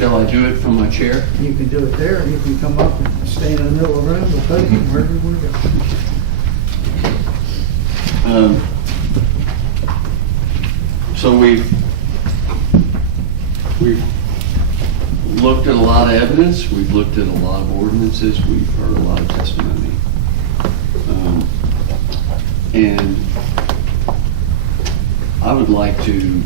Shall I do it from my chair? You can do it there, and you can come up and stand in the middle of the room, we'll take you wherever you want to go. So we've looked at a lot of evidence, we've looked at a lot of ordinances, we've heard a lot of testimony. And I would like to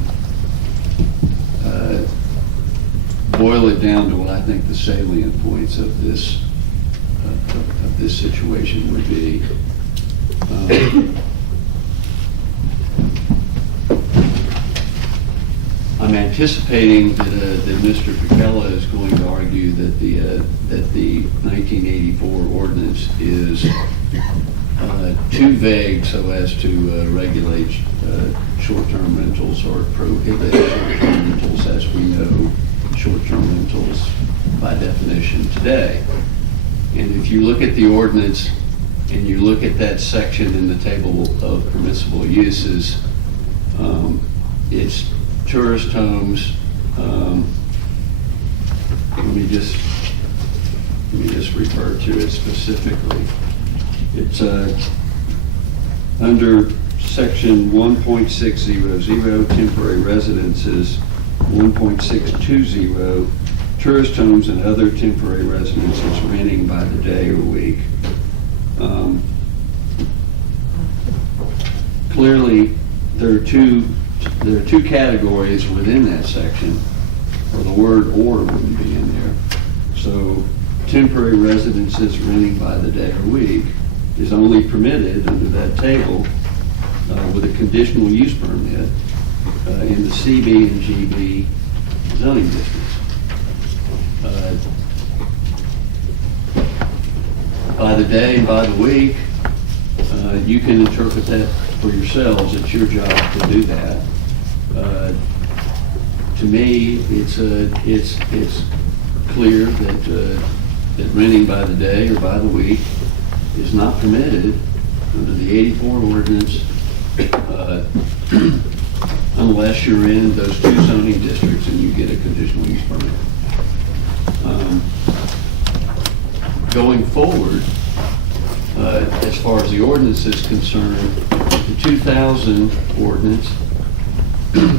boil it down to what I think the salient points of this situation would be. I'm anticipating that Mr. Picella is going to argue that the 1984 ordinance is too vague so as to regulate short-term rentals or prohibit short-term rentals, as we know short-term rentals by definition today. And if you look at the ordinance and you look at that section in the table of permissible uses, it's tourist homes. Let me just refer to it specifically. It's under section 1.600, temporary residences, 1.620, tourist homes and other temporary residences renting by the day or week. Clearly, there are two categories within that section, or the word "or" wouldn't be in there. So temporary residences renting by the day or week is only permitted under that table with a conditional use permit in the CB and GB zoning districts. By the day and by the week, you can interpret that for yourselves. It's your job to do that. To me, it's clear that renting by the day or by the week is not permitted under the 84 ordinance unless you're in those two zoning districts and you get a conditional use permit. Going forward, as far as the ordinance is concerned, the 2000 ordinance,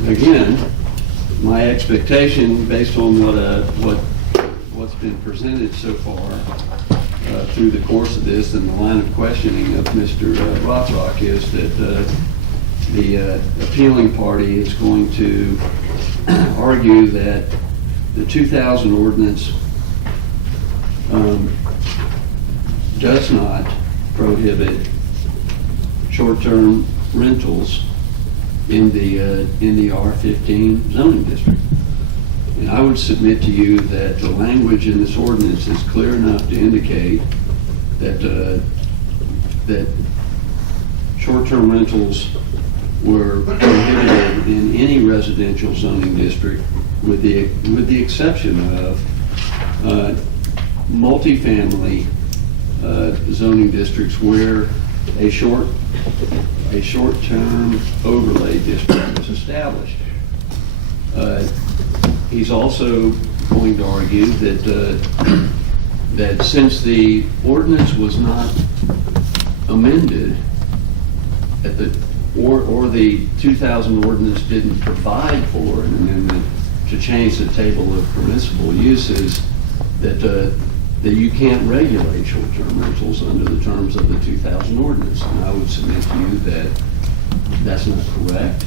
again, my expectation based on what's been presented so far through the course of this and the line of questioning of Mr. Rothrock is that the appealing party is going to argue that the 2000 ordinance does not prohibit short-term rentals in the R15 zoning district. And I would submit to you that the language in this ordinance is clear enough to indicate that that short-term rentals were prohibited in any residential zoning district, with the exception of multifamily zoning districts where a short-term overlay district was established. He's also going to argue that since the ordinance was not amended or the 2000 ordinance didn't provide for an amendment to change the table of permissible uses, that you can't regulate short-term rentals under the terms of the 2000 ordinance. And I would submit to you that that's not correct.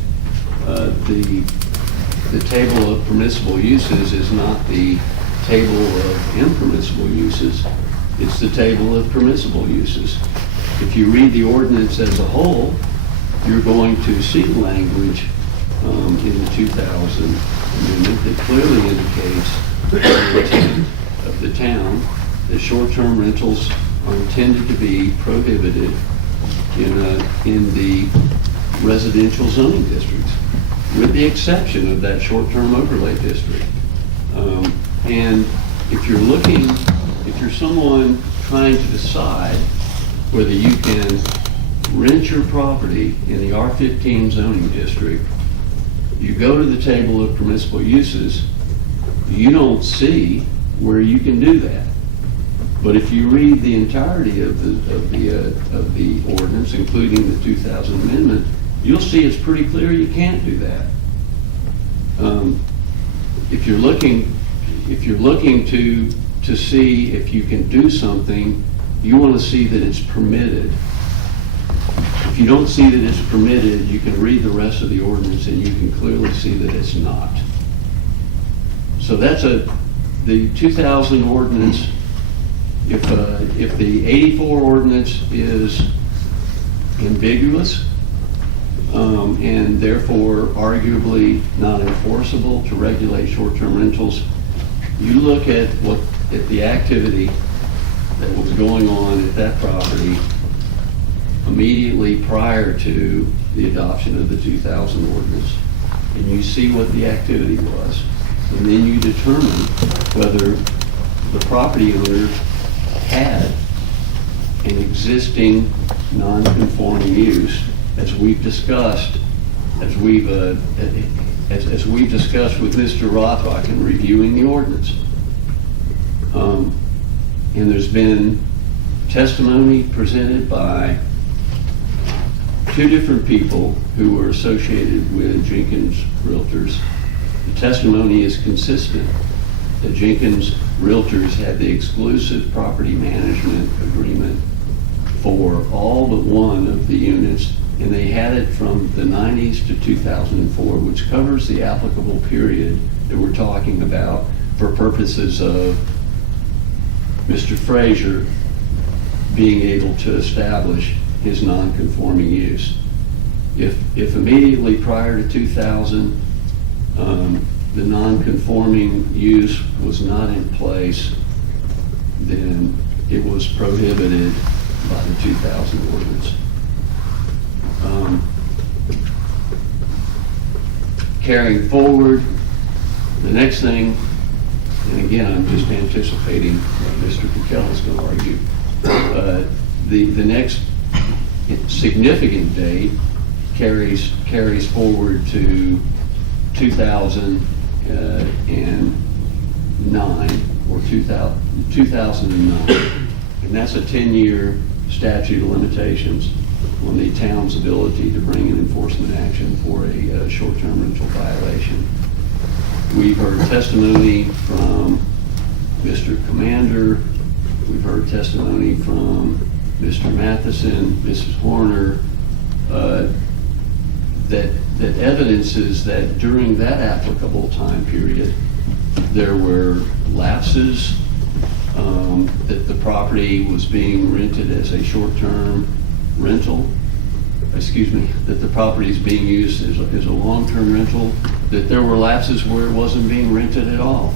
The table of permissible uses is not the table of impermissible uses. It's the table of permissible uses. If you read the ordinance as a whole, you're going to see language in the 2000 amendment that clearly indicates the intent of the town that short-term rentals are intended to be prohibited in the residential zoning districts, with the exception of that short-term overlay district. And if you're someone trying to decide whether you can rent your property in the R15 zoning district, you go to the table of permissible uses you don't see where you can do that. But if you read the entirety of the ordinance, including the 2000 amendment, you'll see it's pretty clear you can't do that. If you're looking to see if you can do something, you want to see that it's permitted. If you don't see that it's permitted, you can read the rest of the ordinance and you can clearly see that it's not. So that's the 2000 ordinance. If the 84 ordinance is ambiguous and therefore arguably not enforceable to regulate short-term rentals, you look at the activity that was going on at that property immediately prior to the adoption of the 2000 ordinance, and you see what the activity was, and then you determine whether the property owner had an existing non-conforming use, as we've discussed with Mr. Rothrock in reviewing the ordinance. And there's been testimony presented by two different people who were associated with Jenkins Realtors. The testimony is consistent that Jenkins Realtors had the exclusive property management agreement for all but one of the units, and they had it from the 90s to 2004, which covers the applicable period that we're talking about for purposes of Mr. Frazier being able to establish his non-conforming use. If immediately prior to 2000, the non-conforming use was not in place, then it was prohibited by the 2000 ordinance. Carrying forward, the next thing, and again, I'm just anticipating what Mr. Piquel is going to argue. The next significant date carries forward to 2009 or 2009, and that's a 10-year statute of limitations on the town's ability to bring an enforcement action for a short-term rental violation. We've heard testimony from Mr. Commander. We've heard testimony from Mr. Matheson, Mrs. Horner, that evidences that during that applicable time period, there were lapses, that the property was being rented as a short-term rental, that the property is being used as a long-term rental, that there were lapses where it wasn't being rented at all.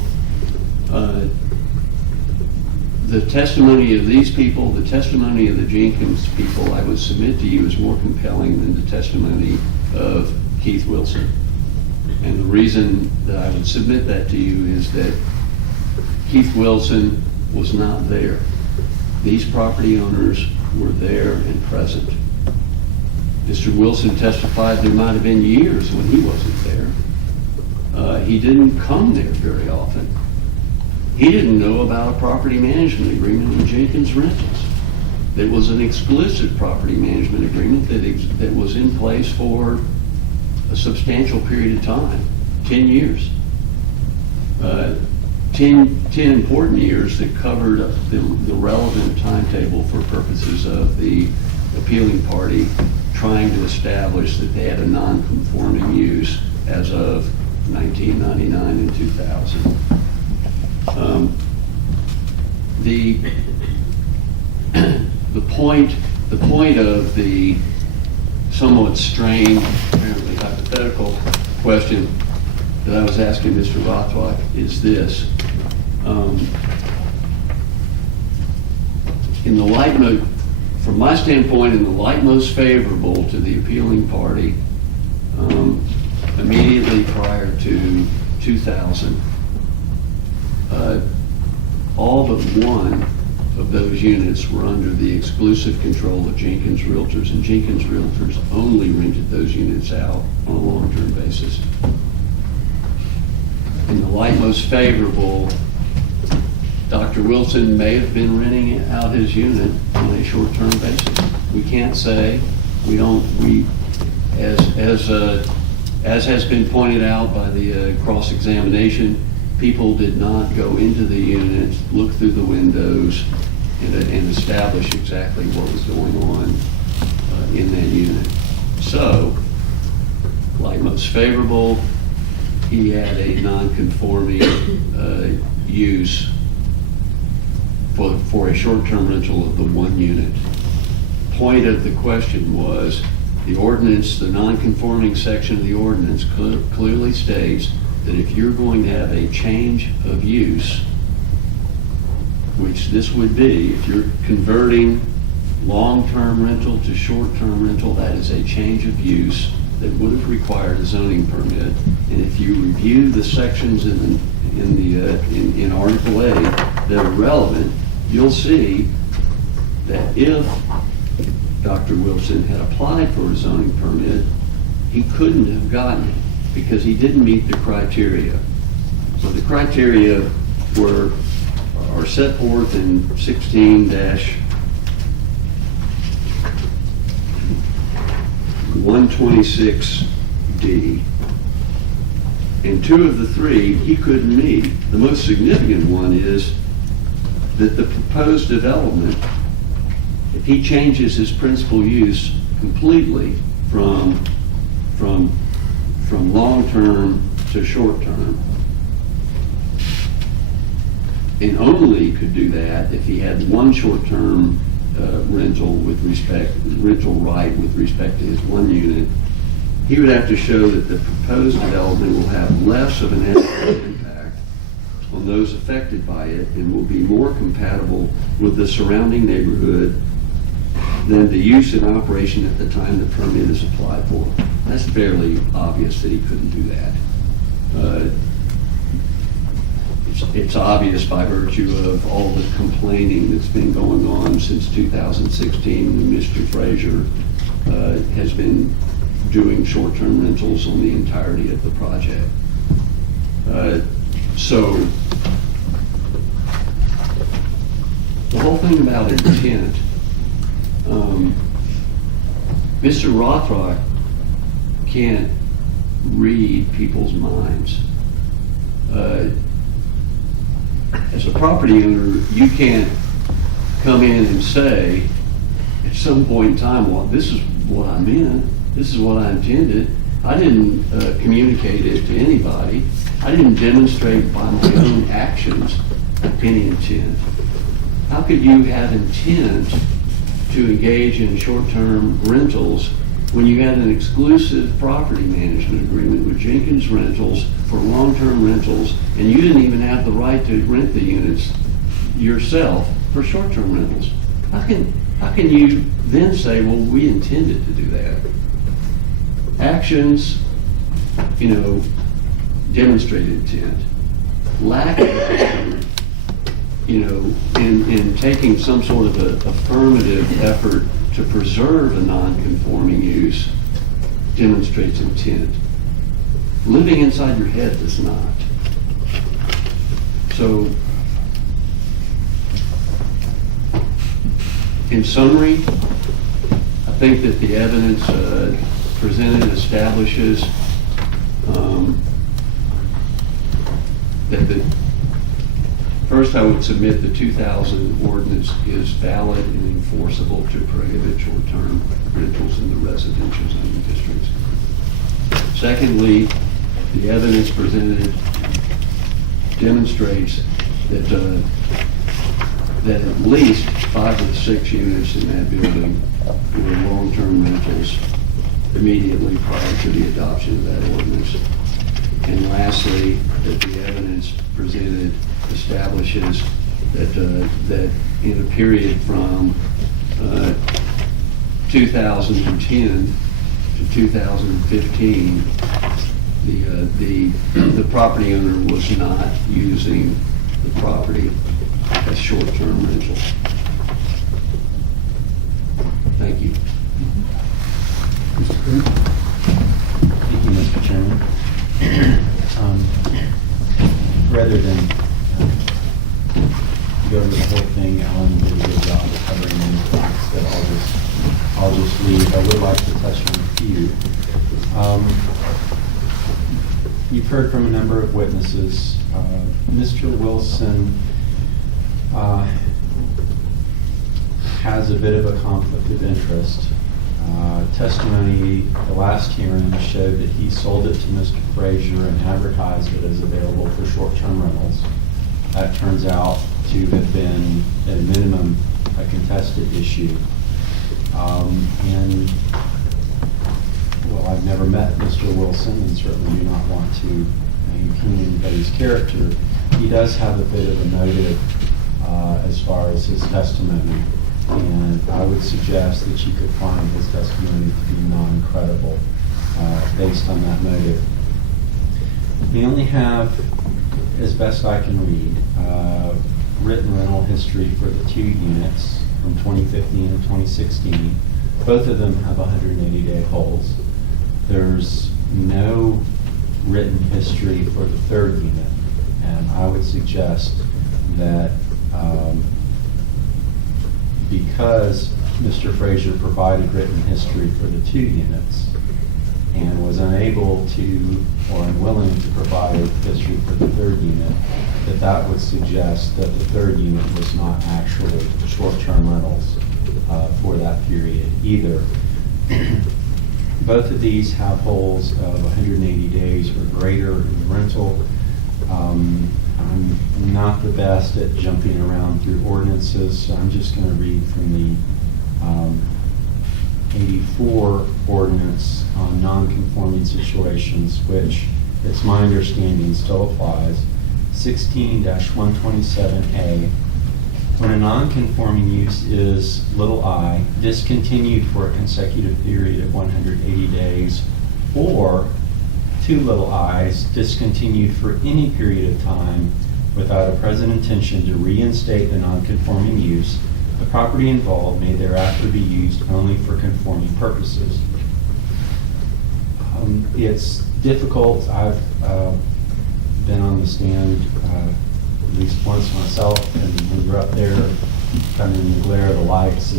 The testimony of these people, the testimony of the Jenkins people, I would submit to you is more compelling than the testimony of Keith Wilson. And the reason that I would submit that to you is that Keith Wilson was not there. These property owners were there and present. Mr. Wilson testified there might have been years when he wasn't there. He didn't come there very often. He didn't know about a property management agreement in Jenkins Rentals. There was an exclusive property management agreement that was in place for a substantial period of time, 10 years. 10 important years that covered the relevant timetable for purposes of the appealing party trying to establish that they had a non-conforming use as of 1999 and 2000. The point of the somewhat strange, apparently hypothetical question that I was asking Mr. Rothrock is this. In the light, from my standpoint, in the light most favorable to the appealing party, immediately prior to 2000, all but one of those units were under the exclusive control of Jenkins Realtors, and Jenkins Realtors only rented those units out on a long-term basis. in the light most favorable, Dr. Wilson may have been renting out his unit on a short-term basis. We can't say, as has been pointed out by the cross-examination, people did not go into the unit, look through the windows, and establish exactly what was going on in that unit. So, like most favorable, he had a non-conforming use for a short-term rental of the one unit. Point of the question was, the ordinance, the non-conforming section of the ordinance clearly states that if you're going to have a change of use, which this would be, if you're converting long-term rental to short-term rental, that is a change of use that would have required a zoning permit. And if you review the sections in Article A that are relevant, you'll see that if Dr. Wilson had applied for a zoning permit, he couldn't have gotten it because he didn't meet the criteria. So the criteria are set forth in 16-126D. And two of the three he couldn't meet. The most significant one is that the proposed development, if he changes his principal use completely from long-term to short-term, and only could do that if he had one short-term rental right with respect to his one unit, he would have to show that the proposed development will have less of an adverse impact on those affected by it and will be more compatible with the surrounding neighborhood than the use and operation at the time the permit is applied for. That's fairly obvious that he couldn't do that. It's obvious by virtue of all the complaining that's been going on since 2016 when Mr. Frazier has been doing short-term rentals on the entirety of the project. So the whole thing about intent, Mr. Rothrock can't read people's minds. As a property owner, you can't come in and say at some point in time, well, this is what I meant, this is what I intended. I didn't communicate it to anybody. I didn't demonstrate by my own actions any intent. How could you have intent to engage in short-term rentals when you had an exclusive property management agreement with Jenkins Rentals for long-term rentals, and you didn't even have the right to rent the units yourself for short-term rentals? How can you then say, well, we intended to do that? Actions, demonstrated intent. Lack of intent, in taking some sort of a affirmative effort to preserve a non-conforming use demonstrates intent. Living inside your head does not. So, in summary, I think that the evidence presented establishes that first, I would submit the 2000 ordinance is valid and enforceable to prohibit short-term rentals in the residential zoning districts. Secondly, the evidence presented demonstrates that at least 5 of the 6 units in that building were long-term rentals immediately prior to the adoption of that ordinance. And lastly, that the evidence presented establishes that in a period from 2010 to 2015, the property owner was not using the property as short-term rental. Thank you. Mr. Green? Thank you, Mr. Chairman. rather than go over the whole thing, Alan did a good job of covering many points that I'll just leave. I would like to touch on a few. You've heard from a number of witnesses. Mr. Wilson has a bit of a conflict of interest. Testimony at the last hearing showed that he sold it to Mr. Frazier and advertised it as available for short-term rentals. That turns out to have been, at a minimum, a contested issue. And, well, I've never met Mr. Wilson and certainly do not want to impugn anybody's character. He does have a bit of a motive as far as his testimony. And I would suggest that you could find his testimony to be non-credible based on that motive. We only have, as best I can read, written rental history for the 2 units from 2015 and 2016. Both of them have 180-day holds. There's no written history for the 3rd unit, and I would suggest that because Mr. Frazier provided written history for the 2 units and was unable to or unwilling to provide history for the 3rd unit, that would suggest that the 3rd unit was not actually short-term rentals for that period either. Both of these have holds of 180 days or greater in the rental. I'm not the best at jumping around through ordinances, so I'm just going to read from the 84 ordinance on non-conforming situations, which it's my understanding still applies. 16-127A. When a non-conforming use is I, discontinued for a consecutive period of 180 days, or 2 i's, discontinued for any period of time without a present intention to reinstate the non-conforming use, the property involved may thereafter be used only for conforming purposes. It's difficult. I've been on the stand at least once myself, and when you're up there kind of in the glare of the lights,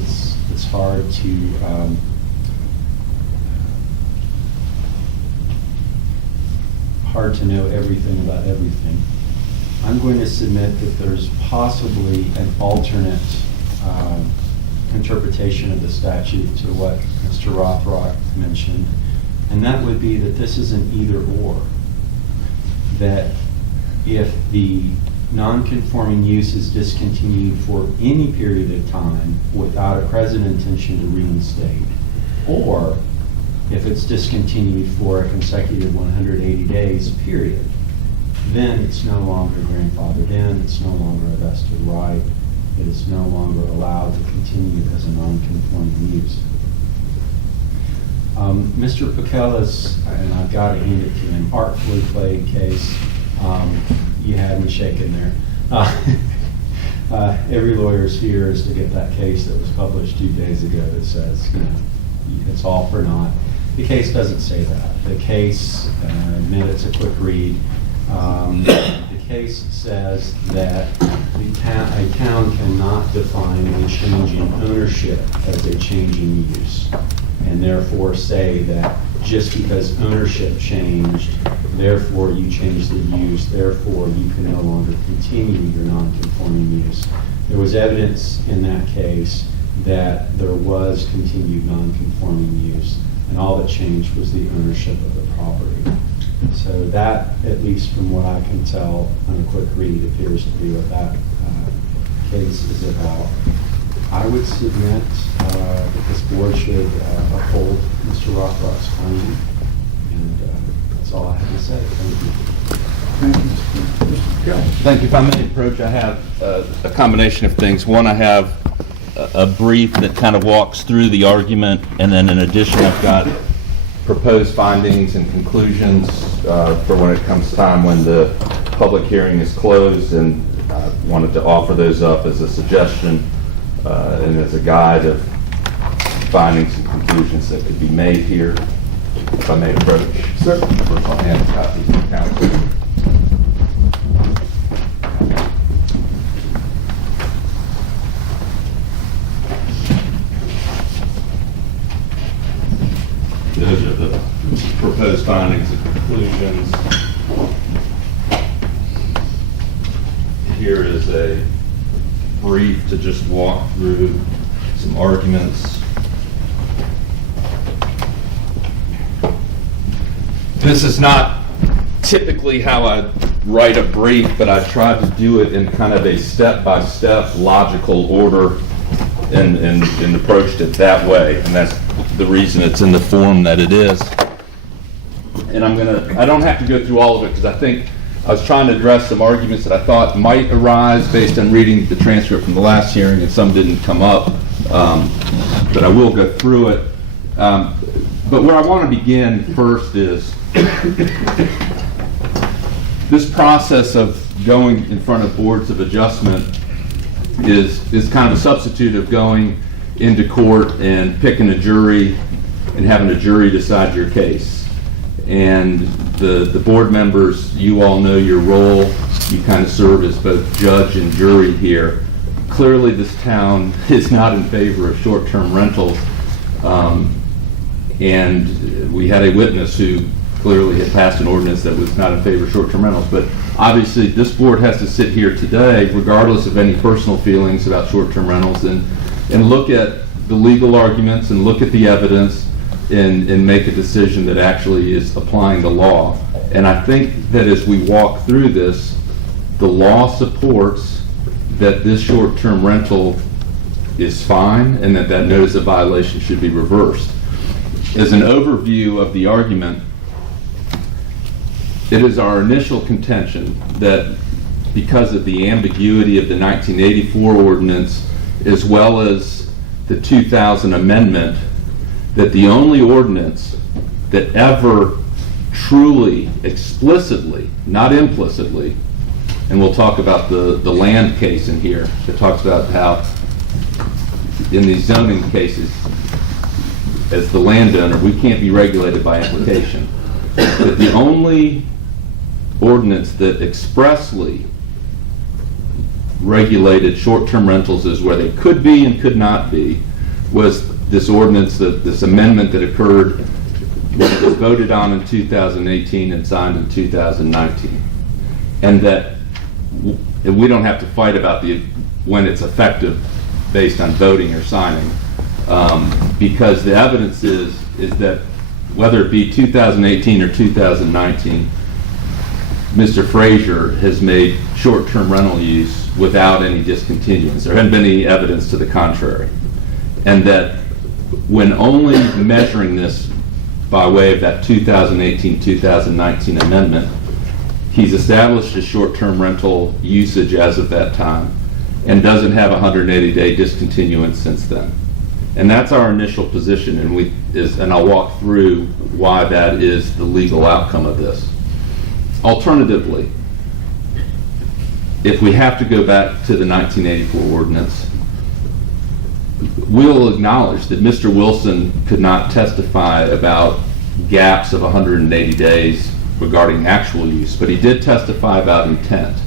it's hard to know everything about everything. I'm going to submit that there's possibly an alternate interpretation of the statute to what Mr. Rothrock mentioned, and that would be that this is an either-or. That if the non-conforming use is discontinued for any period of time without a present intention to reinstate, or if it's discontinued for a consecutive 180 days period, then it's no longer grandfathered in, it's no longer a vested right, it is no longer allowed to continue as a non-conforming use. Mr. Pakella's, and I've got to hand it to him, artfully played case. You had me shaking there. Every lawyer's fear is to get that case that was published 2 days ago that says, it's all for naught. The case doesn't say that. The case, admit it's a quick read. The case says that a town cannot define a change in ownership as a change in use, and therefore say that just because ownership changed, therefore you change the use, therefore you can no longer continue your non-conforming use. There was evidence in that case that there was continued non-conforming use, and all that changed was the ownership of the property. So that, at least from what I can tell on a quick read, appears to be what that case is about. I would submit that this board should uphold Mr. Rothrock's finding, and that's all I have to say. Thank you. Thank you, Mr. Kelly. Thank you. If I may approach, I have a combination of things. One, I have a brief that kind of walks through the argument, and then in addition, I've got proposed findings and conclusions for when it comes time when the public hearing is closed, and I wanted to offer those up as a suggestion and as a guide of findings and conclusions that could be made here. If I may approach. Sir. First, I'll hand a copy to the council. here is a brief to just walk through some arguments. This is not typically how I write a brief, but I tried to do it in kind of a step-by-step logical order and approached it that way. And that's the reason it's in the form that it is. And I don't have to go through all of it because I think I was trying to address some arguments that I thought might arise based on reading the transcript from the last hearing, and some didn't come up, but I will go through it. But where I want to begin first is this process of going in front of boards of adjustment is kind of a substitute of going into court and picking a jury and having a jury decide your case. And the board members, you all know your role. You kind of serve as both judge and jury here. Clearly this town is not in favor of short-term rentals. And we had a witness who clearly had passed an ordinance that was not in favor of short-term rentals. But obviously this board has to sit here today, regardless of any personal feelings about short-term rentals, and look at the legal arguments and look at the evidence and make a decision that actually is applying the law. And I think that as we walk through this, the law supports that this short-term rental is fine and that notice of violation should be reversed. As an overview of the argument, it is our initial contention that because of the ambiguity of the 1984 ordinance as well as the 2000 amendment, that the only ordinance that ever truly, explicitly, not implicitly, and we'll talk about the land case in here, that talks about how in these zoning cases, as the landowner, we can't be regulated by implication. That the only ordinance that expressly regulated short-term rentals as where they could be and could not be was this ordinance, this amendment that occurred when it was voted on in 2018 and signed in 2019. And that we don't have to fight about when it's effective based on voting or signing, because the evidence is that whether it be 2018 or 2019, Mr. Frazier has made short-term rental use without any discontinuance. There hadn't been any evidence to the contrary. And that when only measuring this by way of that 2018-2019 amendment, he's established a short-term rental usage as of that time and doesn't have a 180-day discontinuance since then. And that's our initial position, and I'll walk through why that is the legal outcome of this. Alternatively, if we have to go back to the 1984 ordinance, we'll acknowledge that Mr. Wilson could not testify about gaps of 180 days regarding actual use, but he did testify about intent.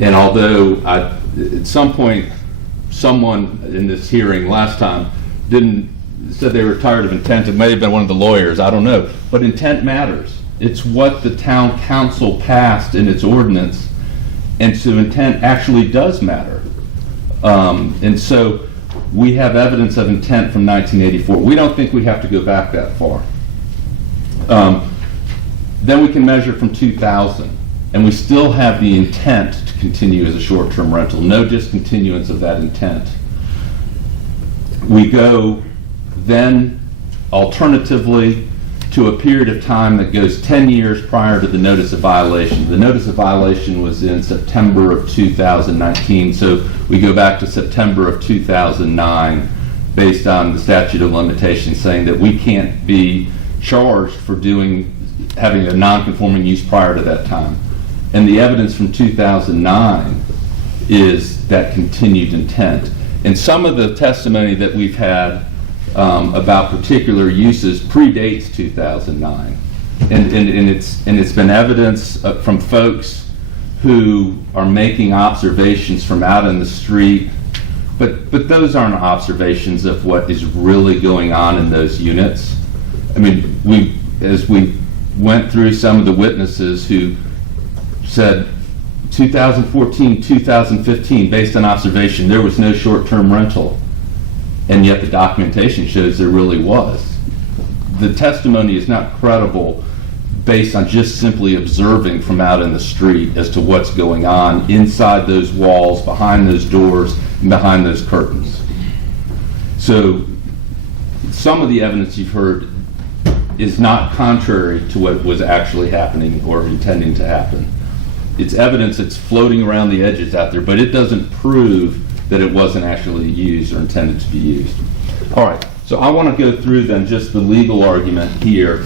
And although at some point someone in this hearing last time said they were tired of intent, it may have been one of the lawyers, I don't know, but intent matters. It's what the town council passed in its ordinance, and so intent actually does matter. And so we have evidence of intent from 1984. We don't think we have to go back that far. Then we can measure from 2000, and we still have the intent to continue as a short-term rental, no discontinuance of that intent. We go then alternatively to a period of time that goes 10 years prior to the notice of violation. The notice of violation was in September of 2019, so we go back to September of 2009 based on the statute of limitations saying that we can't be charged for having a non-conforming use prior to that time. And the evidence from 2009 is that continued intent. And some of the testimony that we've had about particular uses predates 2009, and it's been evidence from folks who are making observations from out in the street, but those aren't observations of what is really going on in those units. I mean, as we went through some of the witnesses who said 2014, 2015, based on observation, there was no short-term rental, and yet the documentation shows there really was. The testimony is not credible based on just simply observing from out in the street as to what's going on inside those walls, behind those doors, and behind those curtains. So some of the evidence you've heard is not contrary to what was actually happening or intending to happen. It's evidence that's floating around the edges out there, but it doesn't prove that it wasn't actually used or intended to be used. All right, so I want to go through then just the legal argument here.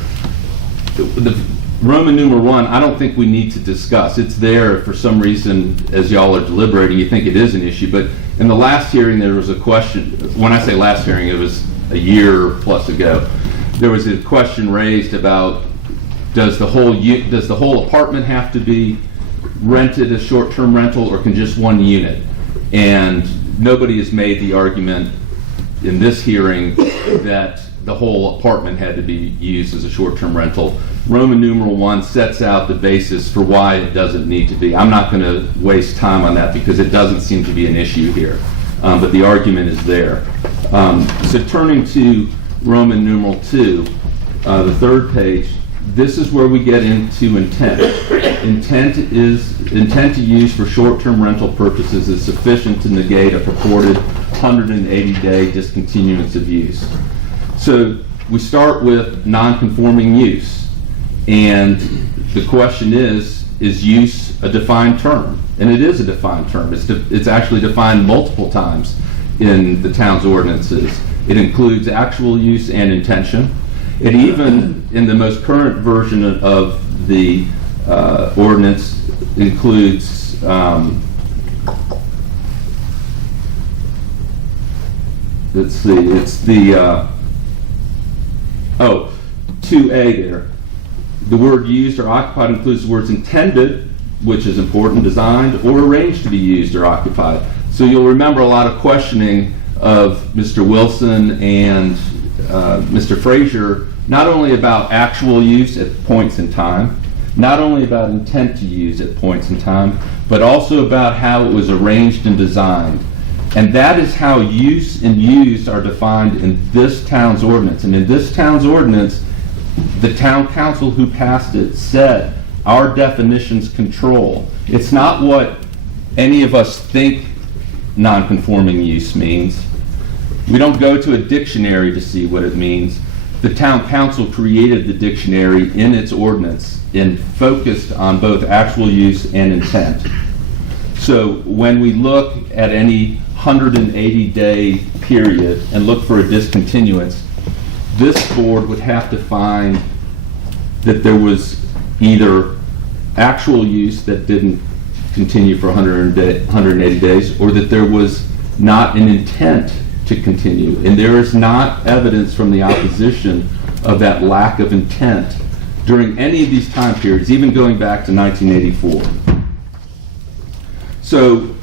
The Roman numeral 1, I don't think we need to discuss. It's there if for some reason, as y'all are deliberating, you think it is an issue. But in the last hearing, there was a question. When I say last hearing, it was a year plus ago. There was a question raised about does the whole apartment have to be rented as short-term rental, or can just one unit? And nobody has made the argument in this hearing that the whole apartment had to be used as a short-term rental. Roman numeral 1 sets out the basis for why it doesn't need to be. I'm not going to waste time on that because it doesn't seem to be an issue here, but the argument is there. So turning to Roman numeral 2, the third page, this is where we get into intent. Intent to use for short-term rental purposes is sufficient to negate a purported 180-day discontinuance of use. So we start with non-conforming use, and the question is use a defined term? And it is a defined term. It's actually defined multiple times in the town's ordinances. It includes actual use and intention. It even, in the most current version of the ordinance, includes let's see, it's the 2A there. The word used or occupied includes the words intended, which is important, designed, or arranged to be used or occupied. So you'll remember a lot of questioning of Mr. Wilson and Mr. Frazier, not only about actual use at points in time, not only about intent to use at points in time, but also about how it was arranged and designed. And that is how use and used are defined in this town's ordinance. And in this town's ordinance, the town council who passed it said our definitions control. It's not what any of us think non-conforming use means. We don't go to a dictionary to see what it means. The town council created the dictionary in its ordinance and focused on both actual use and intent. So when we look at any 180-day period and look for a discontinuance, this board would have to find that there was either actual use that didn't continue for 180 days, or that there was not an intent to continue. And there is not evidence from the opposition of that lack of intent during any of these time periods, even going back to 1984. So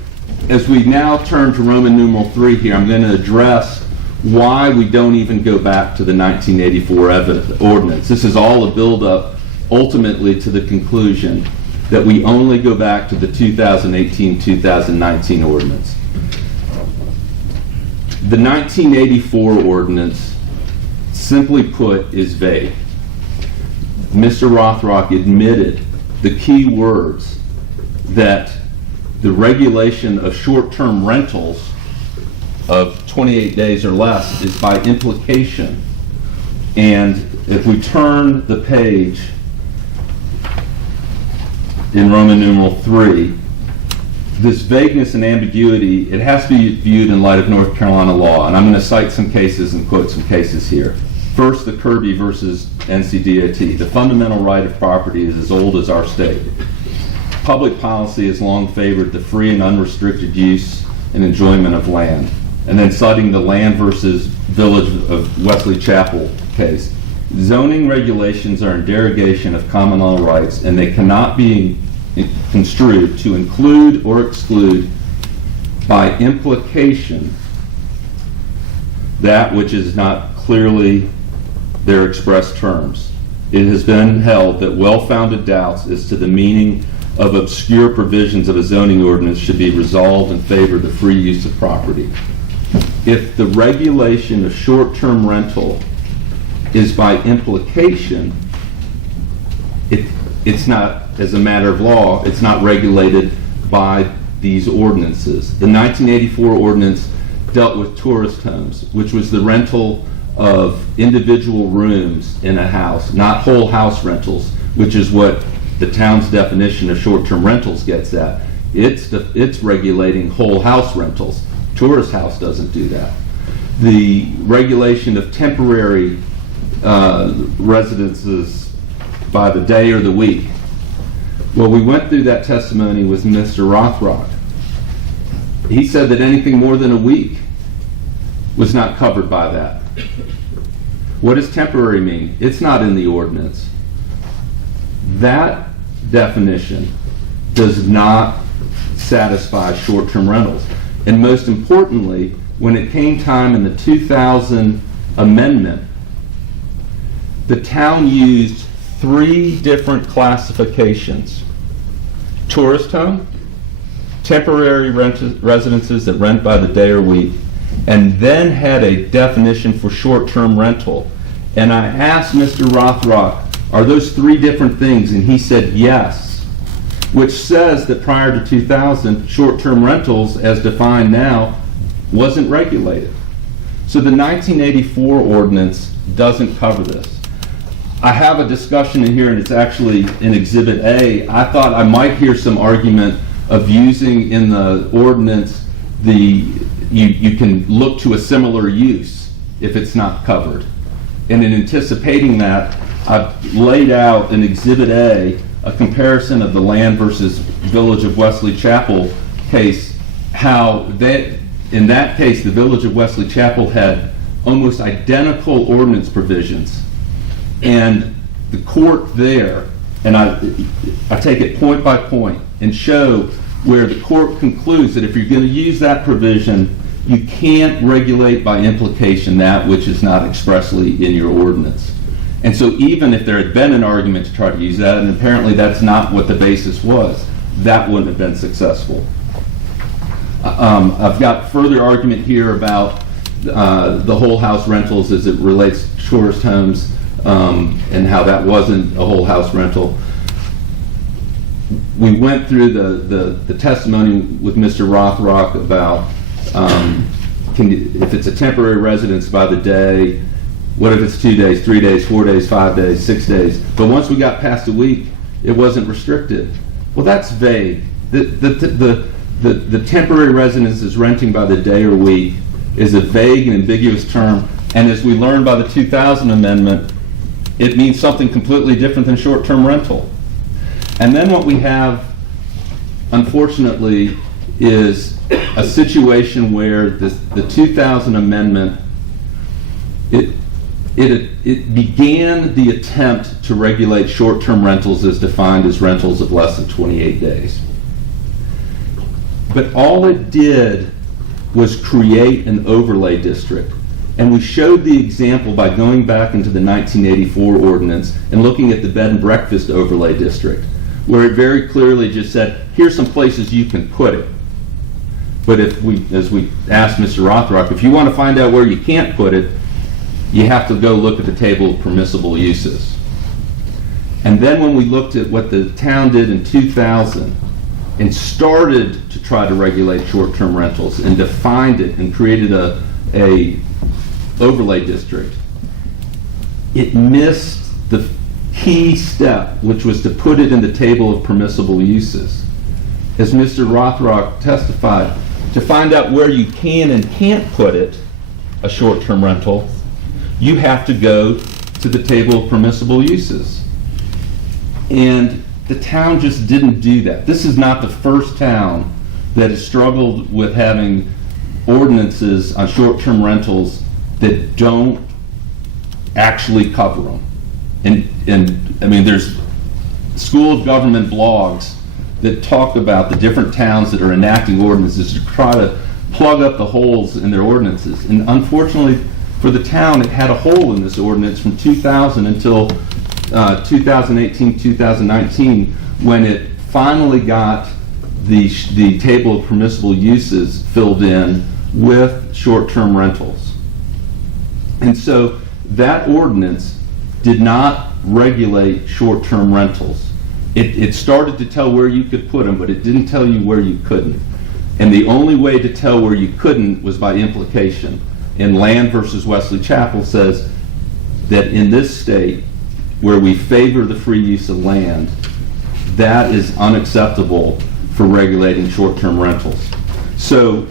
as we now turn to Roman numeral 3 here, I'm going to address why we don't even go back to the 1984 ordinance. This is all a build-up ultimately to the conclusion that we only go back to the 2018-2019 ordinance. The 1984 ordinance, simply put, is vague. Mr. Rothrock admitted the key words that the regulation of short-term rentals of 28 days or less is by implication. And if we turn the page in Roman numeral 3, this vagueness and ambiguity, it has to be viewed in light of North Carolina law. And I'm going to cite some cases and quote some cases here. First, the Kirby versus NCDOT. The fundamental right of property is as old as our state. Public policy has long favored the free and unrestricted use and enjoyment of land. And then citing the Land versus Village of Wesley Chapel case. Zoning regulations are in derogation of common law rights, and they cannot be construed to include or exclude by implication that which is not clearly their express terms. It has been held that well-founded doubts as to the meaning of obscure provisions of a zoning ordinance should be resolved in favor of the free use of property. If the regulation of short-term rental is by implication, it's not, as a matter of law, it's not regulated by these ordinances. The 1984 ordinance dealt with tourist homes, which was the rental of individual rooms in a house, not whole house rentals, which is what the town's definition of short-term rentals gets at. It's regulating whole house rentals. Tourist house doesn't do that. The regulation of temporary residences by the day or the week. Well, we went through that testimony with Mr. Rothrock. He said that anything more than a week was not covered by that. What does temporary mean? It's not in the ordinance. That definition does not satisfy short-term rentals. And most importantly, when it came time in the 2000 amendment, the town used 3 different classifications: tourist home, temporary residences that rent by the day or week, and then had a definition for short-term rental. And I asked Mr. Rothrock, are those 3 different things? And he said yes, which says that prior to 2000, short-term rentals, as defined now, wasn't regulated. So the 1984 ordinance doesn't cover this. I have a discussion in here, and it's actually in Exhibit A. I thought I might hear some argument of using in the ordinance you can look to a similar use if it's not covered. And in anticipating that, I've laid out in Exhibit A a comparison of the Land versus Village of Wesley Chapel case, how in that case the Village of Wesley Chapel had almost identical ordinance provisions. And the court there, and I take it point by point and show where the court concludes that if you're going to use that provision, you can't regulate by implication that which is not expressly in your ordinance. And so even if there had been an argument to try to use that, and apparently that's not what the basis was, that wouldn't have been successful. I've got further argument here about the whole house rentals as it relates to tourist homes, and how that wasn't a whole house rental. We went through the testimony with Mr. Rothrock about if it's a temporary residence by the day, what if it's 2 days, 3 days, 4 days, 5 days, 6 days? But once we got past a week, it wasn't restricted. Well, that's vague. The temporary residence is renting by the day or week is a vague and ambiguous term, and as we learned by the 2000 amendment, it means something completely different than short-term rental. And then what we have, unfortunately, is a situation where the 2000 amendment, it began the attempt to regulate short-term rentals as defined as rentals of less than 28 days. But all it did was create an overlay district. And we showed the example by going back into the 1984 ordinance and looking at the bed and breakfast overlay district, where it very clearly just said, here's some places you can put it. But as we asked Mr. Rothrock, if you want to find out where you can't put it, you have to go look at the table of permissible uses. And then when we looked at what the town did in 2000 and started to try to regulate short-term rentals and defined it and created a overlay district, it missed the key step, which was to put it in the table of permissible uses. As Mr. Rothrock testified, to find out where you can and can't put it, a short-term rental, you have to go to the table of permissible uses. And the town just didn't do that. This is not the first town that has struggled with having ordinances on short-term rentals that don't actually cover them. And I mean, there's School of Government blogs that talk about the different towns that are enacting ordinances to try to plug up the holes in their ordinances. And unfortunately for the town, it had a hole in this ordinance from 2000 until 2018, 2019, when it finally got the table of permissible uses filled in with short-term rentals. And so that ordinance did not regulate short-term rentals. It started to tell where you could put them, but it didn't tell you where you couldn't. And the only way to tell where you couldn't was by implication. And Land versus Wesley Chapel says that in this state, where we favor the free use of land, that is unacceptable for regulating short-term rentals. So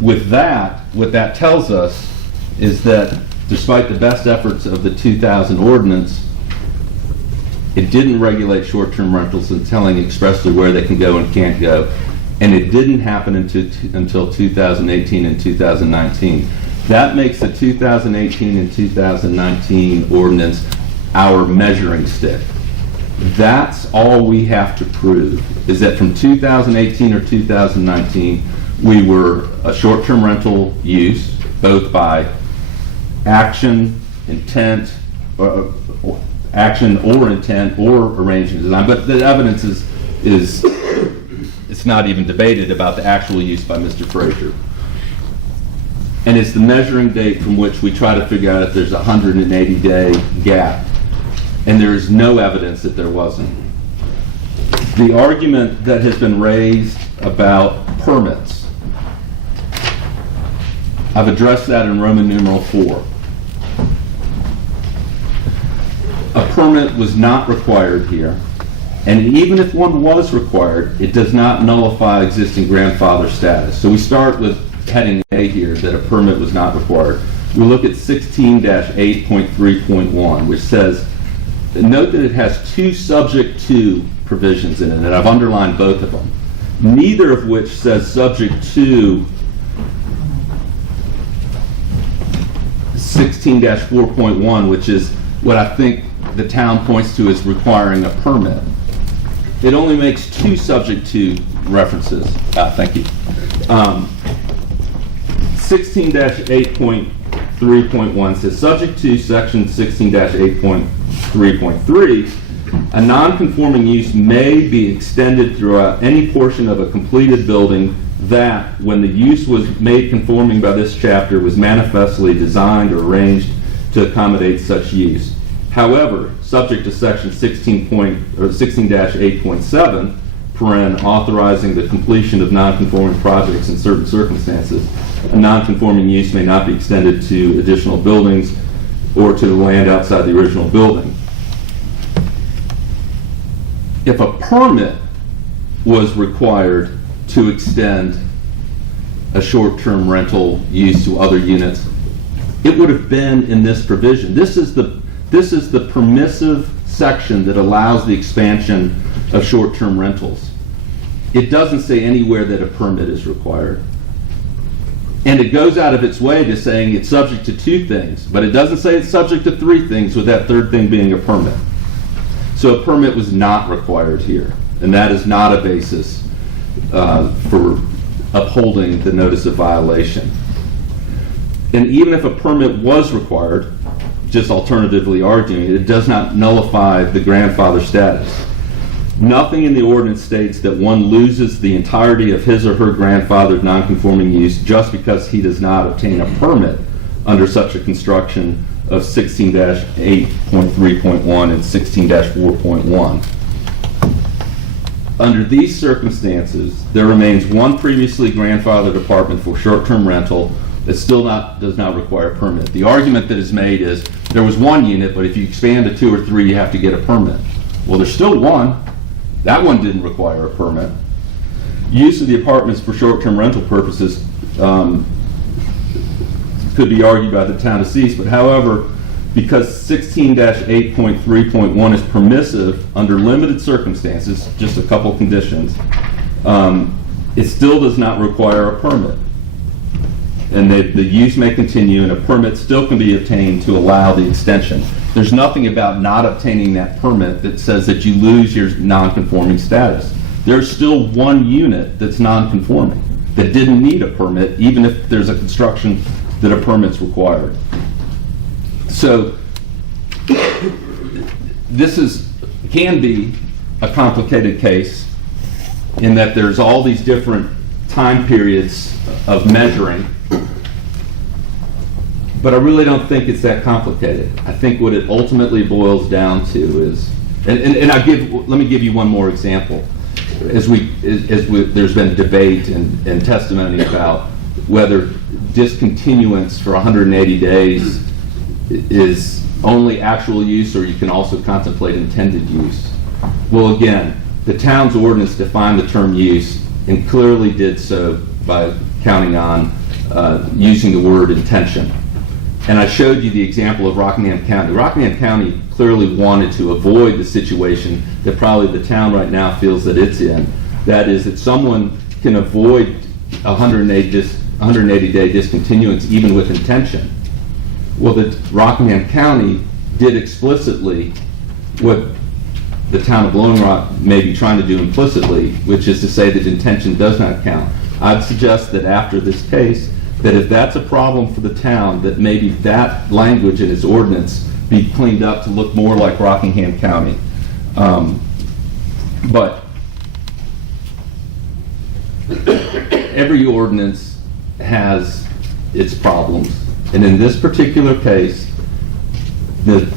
with that, what that tells us is that despite the best efforts of the 2000 ordinance, it didn't regulate short-term rentals and telling expressly where they can go and can't go. And it didn't happen until 2018 and 2019. That makes the 2018 and 2019 ordinance our measuring stick. That's all we have to prove, is that from 2018 or 2019, we were a short-term rental use, both by action, intent, or action or intent or arrangement design. But the evidence is it's not even debated about the actual use by Mr. Frazier. And it's the measuring date from which we try to figure out if there's a 180-day gap. And there is no evidence that there wasn't. The argument that has been raised about permits, I've addressed that in Roman numeral 4. A permit was not required here. And even if one was required, it does not nullify existing grandfather status. So we start with heading A here, that a permit was not required. We look at 16-8.3.1, which says, note that it has two subject to provisions in it, and I've underlined both of them, neither of which says subject to 16-4.1, which is what I think the town points to as requiring a permit. It only makes two subject to references. Thank you. 16-8.3.1 says, subject to section 16-8.3.3, a non-conforming use may be extended throughout any portion of a completed building that, when the use was made conforming by this chapter, was manifestly designed or arranged to accommodate such use. However, subject to section 16-8.7, authorizing the completion of non-conforming projects in certain circumstances, a non-conforming use may not be extended to additional buildings or to the land outside the original building. If a permit was required to extend a short-term rental use to other units, it would have been in this provision. This is the permissive section that allows the expansion of short-term rentals. It doesn't say anywhere that a permit is required. And it goes out of its way to saying it's subject to two things, but it doesn't say it's subject to three things, with that third thing being a permit. So a permit was not required here, and that is not a basis for upholding the notice of violation. And even if a permit was required, just alternatively arguing, it does not nullify the grandfather status. Nothing in the ordinance states that one loses the entirety of his or her grandfather's non-conforming use just because he does not obtain a permit under such a construction of 16-8.3.1 and 16-4.1. Under these circumstances, there remains one previously grandfathered apartment for short-term rental that still does not require a permit. The argument that is made is there was one unit, but if you expand to 2 or 3, you have to get a permit. Well, there's still one. That one didn't require a permit. Use of the apartments for short-term rental purposes could be argued by the town to cease, but however, because 16-8.3.1 is permissive under limited circumstances, just a couple conditions, it still does not require a permit. And the use may continue, and a permit still can be obtained to allow the extension. There's nothing about not obtaining that permit that says that you lose your non-conforming status. There's still one unit that's non-conforming that didn't need a permit, even if there's a construction that a permit's required. So this can be a complicated case in that there's all these different time periods of measuring, but I really don't think it's that complicated. I think what it ultimately boils down to is, let me give you one more example. There's been debate and testimony about whether discontinuance for 180 days is only actual use or you can also contemplate intended use. Well, again, the town's ordinance defined the term use and clearly did so by counting on using the word intention. And I showed you the example of Rockingham County. Rockingham County clearly wanted to avoid the situation that probably the town right now feels that it's in. That is that someone can avoid 180-day discontinuance even with intention. Well, the Rockingham County did explicitly what the town of Blowing Rock may be trying to do implicitly, which is to say that intention does not count. I'd suggest that after this case, that if that's a problem for the town, that maybe that language in its ordinance be cleaned up to look more like Rockingham County. But every ordinance has its problems. And in this particular case, the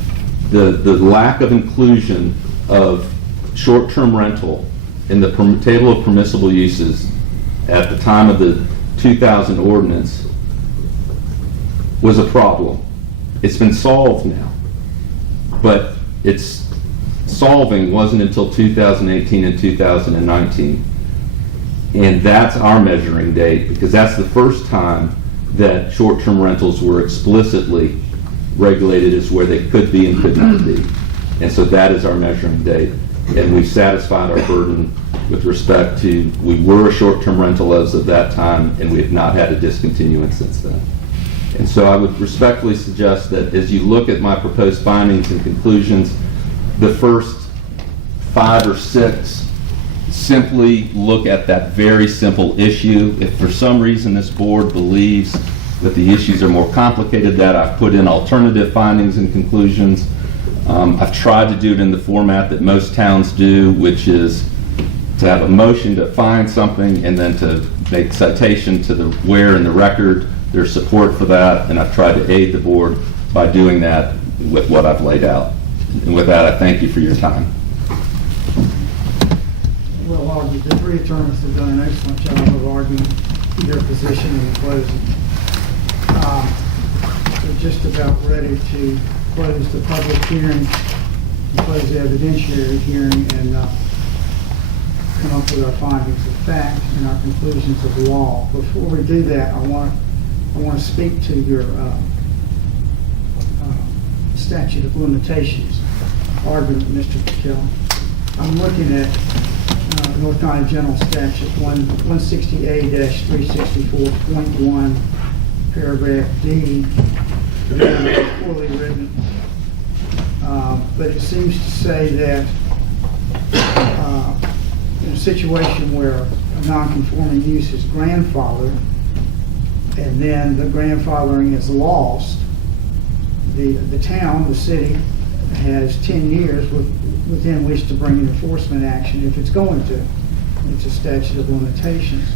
lack of inclusion of short-term rental in the table of permissible uses at the time of the 2000 ordinance was a problem. It's been solved now, but its solving wasn't until 2018 and 2019. And that's our measuring date, because that's the first time that short-term rentals were explicitly regulated as where they could be and could not be. And so that is our measuring date. And we've satisfied our burden with respect to, we were a short-term rental as of that time, and we have not had a discontinuance since then. And so I would respectfully suggest that as you look at my proposed findings and conclusions, the first 5 or 6 simply look at that very simple issue. If for some reason this board believes that the issues are more complicated, that I've put in alternative findings and conclusions. I've tried to do it in the format that most towns do, which is to have a motion to find something and then to make citation to the where in the record there's support for that, and I've tried to aid the board by doing that with what I've laid out. And with that, I thank you for your time. Well argued. The three attorneys have done an excellent job of arguing their position in closing. We're just about ready to close the public hearing, close the evidentiary hearing, and come up with our findings of fact and our conclusions of law. Before we do that, I want to speak to your statute of limitations argument, Mr. Kelly. I'm looking at North Carolina General Statute 160A-364.1, paragraph D. It's poorly written, but it seems to say that in a situation where a non-conforming use is grandfathered and then the grandfathering is lost, the town, the city, has 10 years within which to bring an enforcement action if it's going to. It's a statute of limitations.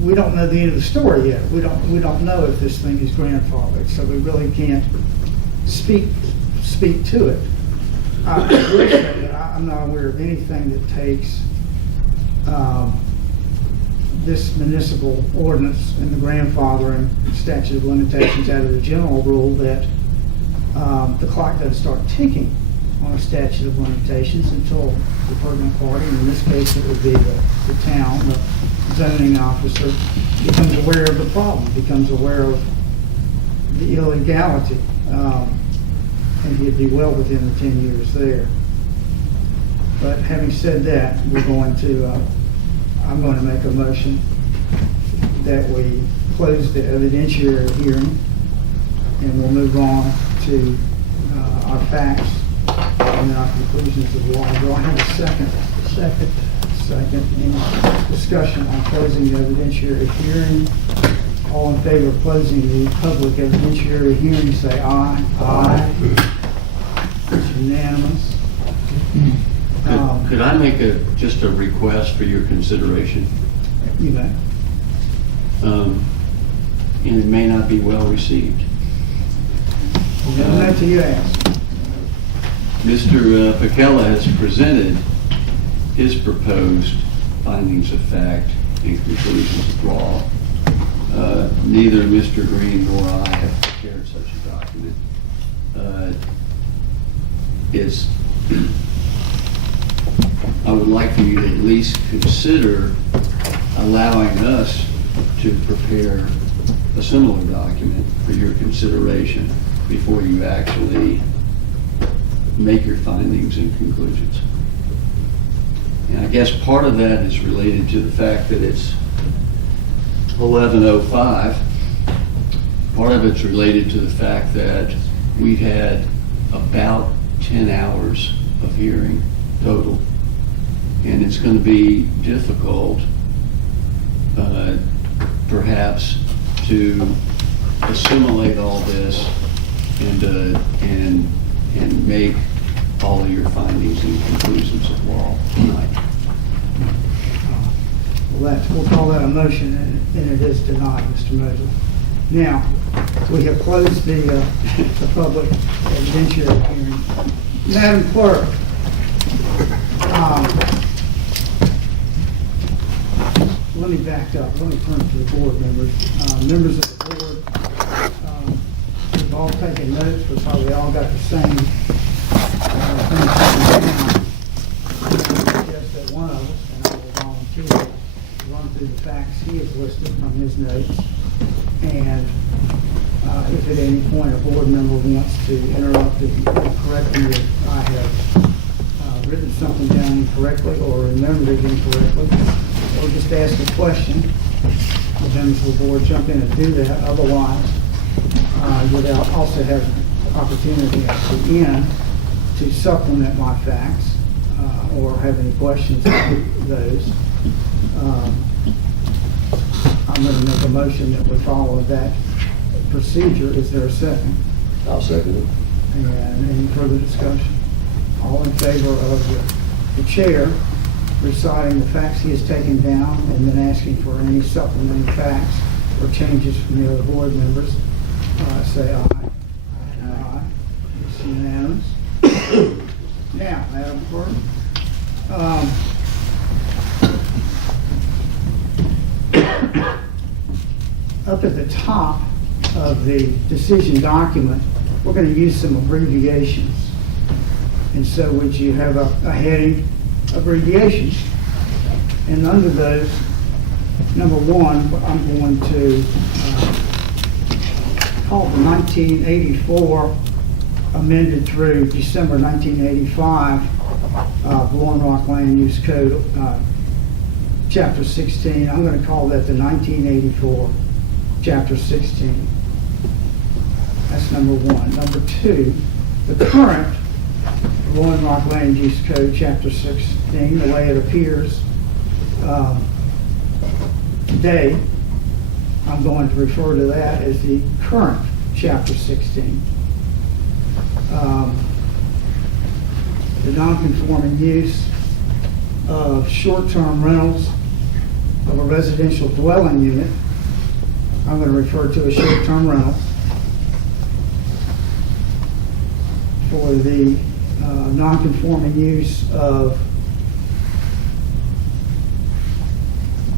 We don't know the end of the story yet. We don't know if this thing is grandfathered, so we really can't speak to it. I will say that I'm not aware of anything that takes this municipal ordinance and the grandfathering statute of limitations out of the general rule that the clock doesn't start ticking on a statute of limitations until the pertinent party, and in this case it would be the town, the zoning officer, becomes aware of the problem, becomes aware of the illegality, and he'd be well within the 10 years there. But having said that, I'm going to make a motion that we close the evidentiary hearing, and we'll move on to our facts and our conclusions of law. Do I have a second? Second. Any discussion on closing the evidentiary hearing? All in favor of closing the public evidentiary hearing, say aye. Aye. It's unanimous. Could I make just a request for your consideration? You may. And it may not be well received. That's to you ask. Mr. Pacella has presented his proposed findings of fact and conclusions of law. Neither Mr. Green nor I have prepared such a document. I would like for you to at least consider allowing us to prepare a similar document for your consideration before you actually make your findings and conclusions. And I guess part of that is related to the fact that it's 11:05. Part of it's related to the fact that we've had about 10 hours of hearing total. And it's going to be difficult, perhaps, to assimilate all this and make all of your findings and conclusions of law tonight. Well, we'll call that a motion, and it is denied, Mr. Mosley. Now, we have closed the public evidentiary hearing. Madam Clerk, let me back up. Let me turn to the board members. Members of the board, we've all taken notes. We probably all got the same thing down. Just that one of us, and I will volunteer to run through the facts he has listed from his notes. And if at any point a board member wants to interrupt and correct me if I have written something down incorrectly or remembered it incorrectly, or just ask a question, the members of the board jump in and do that. Otherwise, you'll also have the opportunity at the end to supplement my facts or have any questions about those. I'm going to make a motion that would follow that procedure. Is there a second? I'll second it. And any further discussion? All in favor of the chair reciting the facts he has taken down and then asking for any supplementing facts or changes from the other board members, say aye. Aye. It's unanimous. Now, Madam Clerk, up at the top of the decision document, we're going to use some abbreviations. And so would you have a heading, abbreviations? And under those, number one, I'm going to call the 1984 amended through December 1985 Blowing Rock Land Use Code, Chapter 16. I'm going to call that the 1984 Chapter 16. That's number one. Number two, the current Blowing Rock Land Use Code, Chapter 16, the way it appears today, I'm going to refer to that as the current Chapter 16. The non-conforming use of short-term rentals of a residential dwelling unit, I'm going to refer to as short-term rental. For the non-conforming use of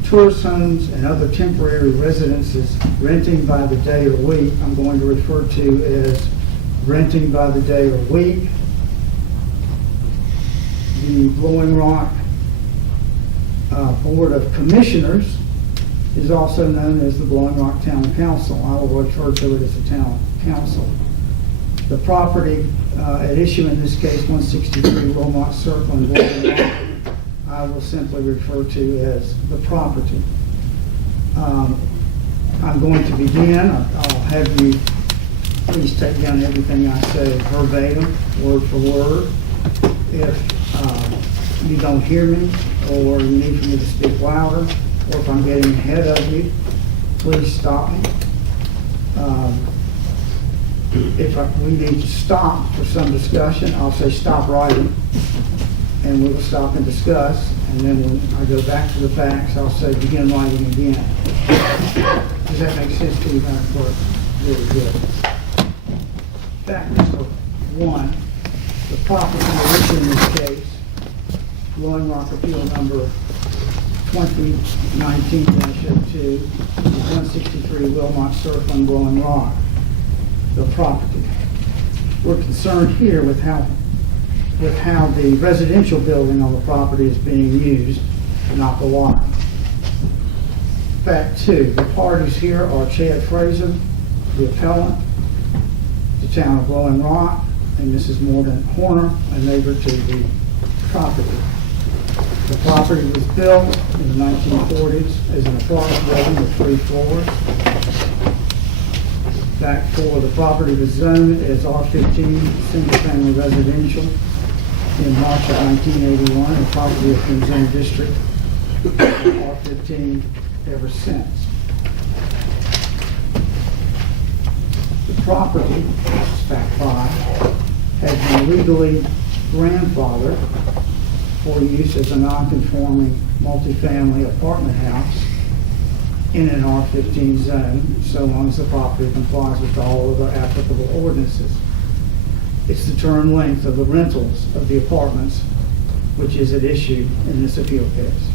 tourist homes and other temporary residences renting by the day or week, I'm going to refer to as renting by the day or week. The Blowing Rock Board of Commissioners is also known as the Blowing Rock Town Council. I will refer to it as the Town Council. The property at issue in this case, 163 Wilmot Circle in Blowing Rock, I will simply refer to as the property. I'm going to begin. I'll have you please take down everything I say verbatim, word for word. If you don't hear me, or you need for me to speak louder, or if I'm getting ahead of you, please stop me. If we need to stop for some discussion, I'll say stop writing, and we will stop and discuss, and then when I go back to the facts, I'll say begin writing again. Does that make sense to you, Madam Clerk? Really good. Fact number 1, the property at issue in this case, Blowing Rock Appeal number 2019-02, 163 Wilmot Circle in Blowing Rock, the property. We're concerned here with how the residential building on the property is being used, not the lot. Fact 2, the parties here are Chad Fraser, the appellant, the town of Blowing Rock, and Mrs. Morgan Horner, a neighbor to the property. The property was built in the 1940s as an apartment building with 3 floors. Fact 4, the property was zoned as R15, single-family residential, in March of 1981. The property has been zoned district R15 ever since. The property, this is fact 5, has been legally grandfathered for use as a non-conforming multifamily apartment house in an R15 zone, so long as the property complies with all other applicable ordinances. It's the term length of the rentals of the apartments which is at issue in this appeal case.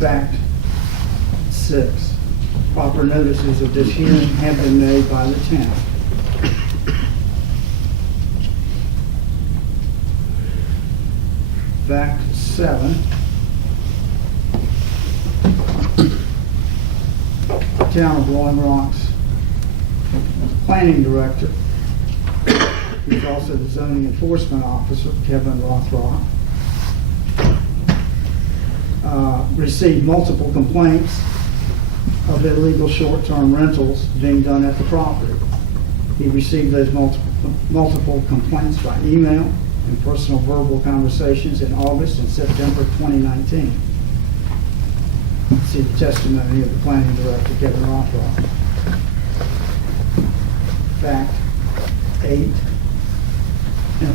Fact 6, proper notices of this hearing have been made by the town. Fact 7, the town of Blowing Rock's planning director, who's also the zoning enforcement officer, Kevin Rothrock, received multiple complaints of illegal short-term rentals being done at the property. He received those multiple complaints by email and personal verbal conversations in August and September 2019. See the testimony of the planning director, Kevin Rothrock. Fact 8, in a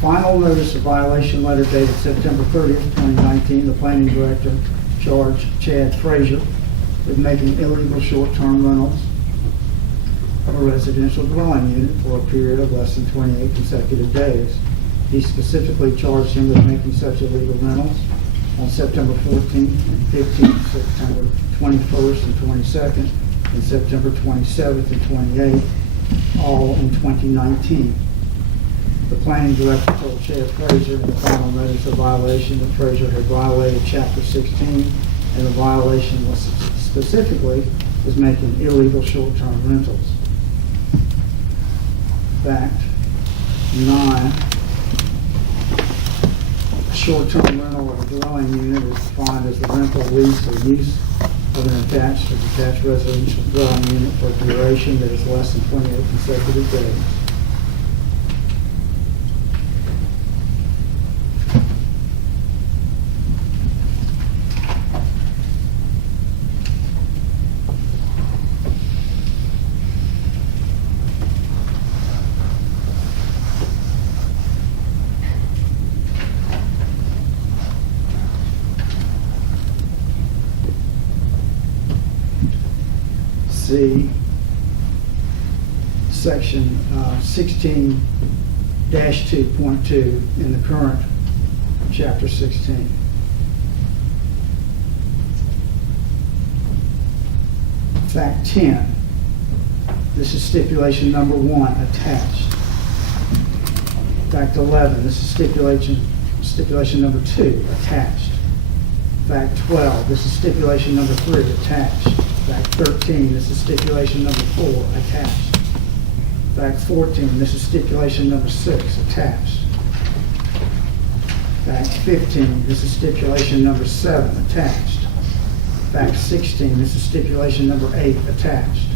final notice of violation letter dated September 30th, 2019, the planning director charged Chad Fraser with making illegal short-term rentals of a residential dwelling unit for a period of less than 28 consecutive days. He specifically charged him with making such illegal rentals on September 14th and 15th, September 21st and 22nd, and September 27th and 28th, all in 2019. The planning director told Chad Fraser in the final notice of violation that Fraser had violated Chapter 16, and the violation was specifically making illegal short-term rentals. Fact 9, a short-term rental of a dwelling unit is defined as the rental, lease, or use of an attached or detached residential dwelling unit for a duration that is less than 28 consecutive days. See section 16-2.2 in the current Chapter 16. Fact 10, this is stipulation number 1 attached. Fact 11, this is stipulation number 2 attached. Fact 12, this is stipulation number 3 attached. Fact 13, this is stipulation number 4 attached. Fact 14, this is stipulation number 6 attached. Fact 15, this is stipulation number 7 attached. Fact 16, this is stipulation number 8 attached.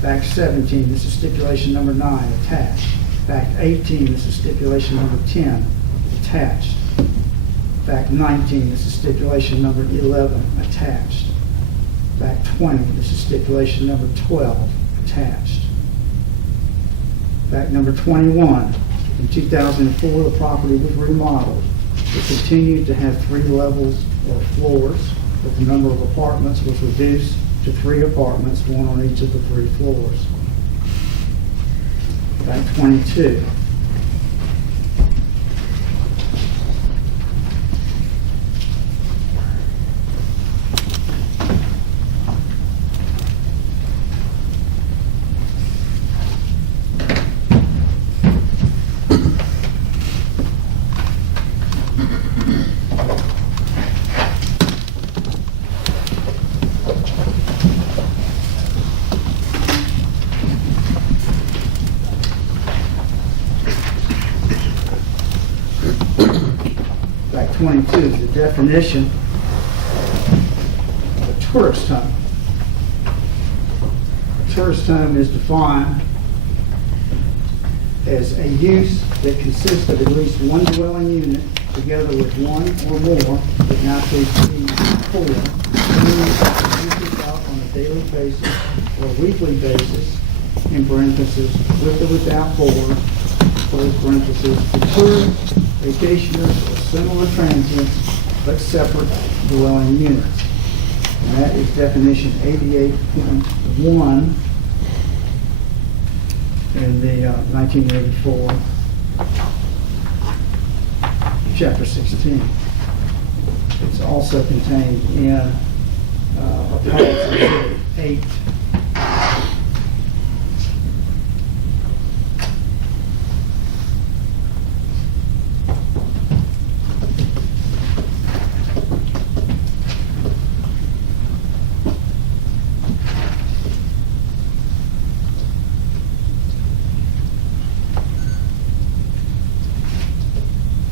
Fact 17, this is stipulation number 9 attached. Fact 18, this is stipulation number 10 attached. Fact 19, this is stipulation number 11 attached. Fact 20, this is stipulation number 12 attached. Fact number 21, in 2004, the property was remodeled. It continued to have 3 levels or floors, but the number of apartments was reduced to 3 apartments, 1 on each of the 3 floors. Fact 22. Fact 22 is the definition of a tourist home. A tourist home is defined as a use that consists of at least one dwelling unit together with 1 or more, but not to exceed 4, rented out on a daily basis or weekly basis, in parentheses, with or without board, close parentheses, for tourists, vacationers, or similar transients, but separate dwelling units. And that is definition 88.1 in the 1984 chapter 16. It's also contained in policy 8.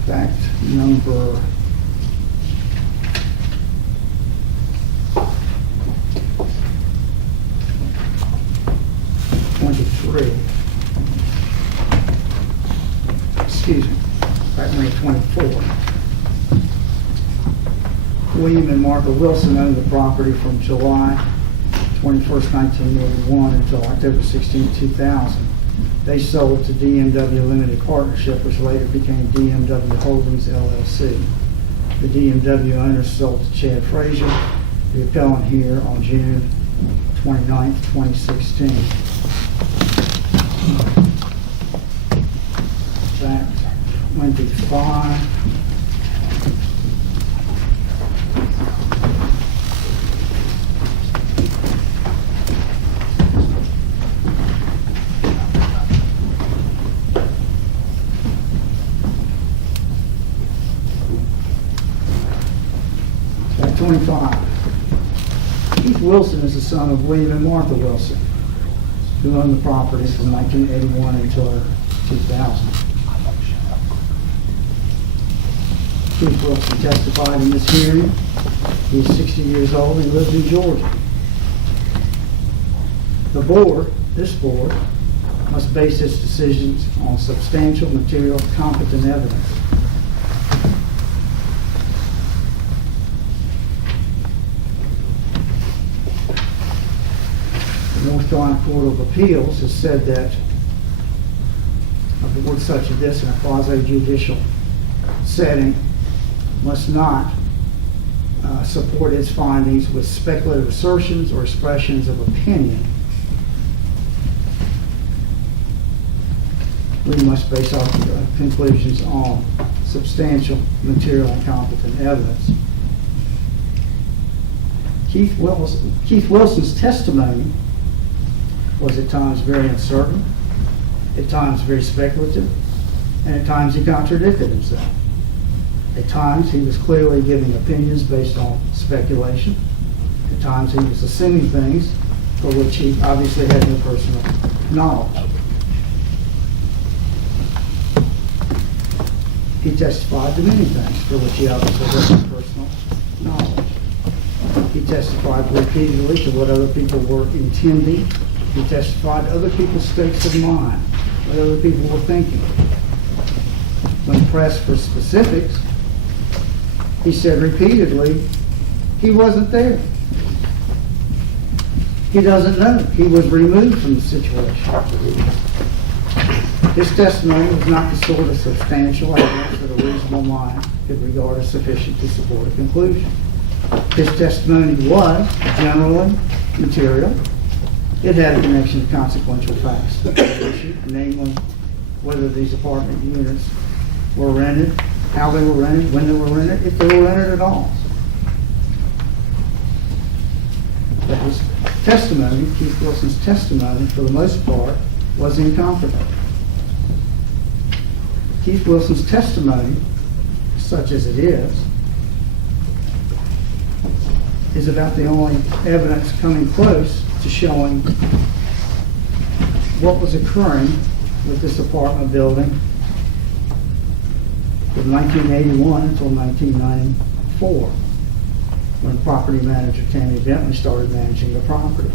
Fact number 23. Excuse me. Fact number 24. William and Martha Wilson owned the property from July 21st, 1981 until October 16, 2000. They sold to DMW Limited Partnership, which later became DMW Holdings LLC. The DMW owners sold to Chad Frazier, the appellant here, on June 29, 2016. Fact 25. Fact 25. Keith Wilson is the son of William and Martha Wilson, who owned the property from 1981 until 2000. Keith Wilson testified in this hearing. He is 60 years old and lives in Georgia. The board, this board, must base its decisions on substantial, material, competent evidence. The North Carolina Court of Appeals has said that a board such as this in a quasi-judicial setting must not support its findings with speculative assertions or expressions of opinion. We must base our conclusions on substantial, material, and competent evidence. Keith Wilson's testimony was at times very uncertain, at times very speculative, and at times he contradicted himself. At times he was clearly giving opinions based on speculation. At times he was assuming things for which he obviously had no personal knowledge. He testified to many things for which he obviously had no personal knowledge. He testified repeatedly to what other people were intending. He testified to other people's states of mind, what other people were thinking. When pressed for specifics, he said repeatedly, he wasn't there. He doesn't know. He was removed from the situation. His testimony was not the sort of substantial evidence that a reasonable mind could regard as sufficient to support a conclusion. His testimony was generally material. It had a connection to consequential facts, namely whether these apartment units were rented, how they were rented, when they were rented, if they were rented at all. But his testimony, Keith Wilson's testimony, for the most part, was incompetent. Keith Wilson's testimony, such as it is about the only evidence coming close to showing what was occurring with this apartment building from 1981 until 1994, when property manager Tammy Bentley started managing the property.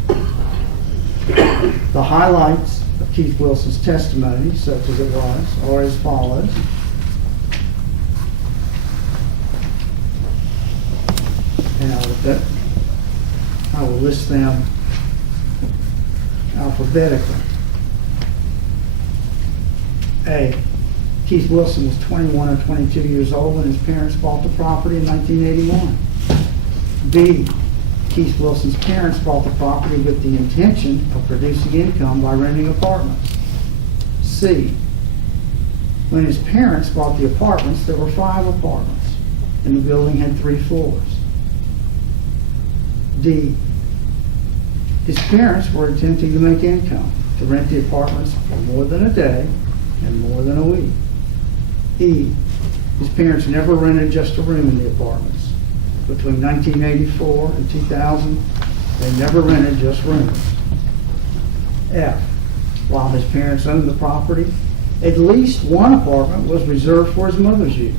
The highlights of Keith Wilson's testimony, such as it was, are as follows. And I will list them alphabetically. A. Keith Wilson was 21 or 22 years old when his parents bought the property in 1981. B. Keith Wilson's parents bought the property with the intention of producing income by renting apartments. C. When his parents bought the apartments, there were 5 apartments, and the building had 3 floors. D. His parents were attempting to make income, to rent the apartments for more than a day and more than a week. E. His parents never rented just a room in the apartments. Between 1984 and 2000, they never rented just rooms. F. While his parents owned the property, at least one apartment was reserved for his mother's use.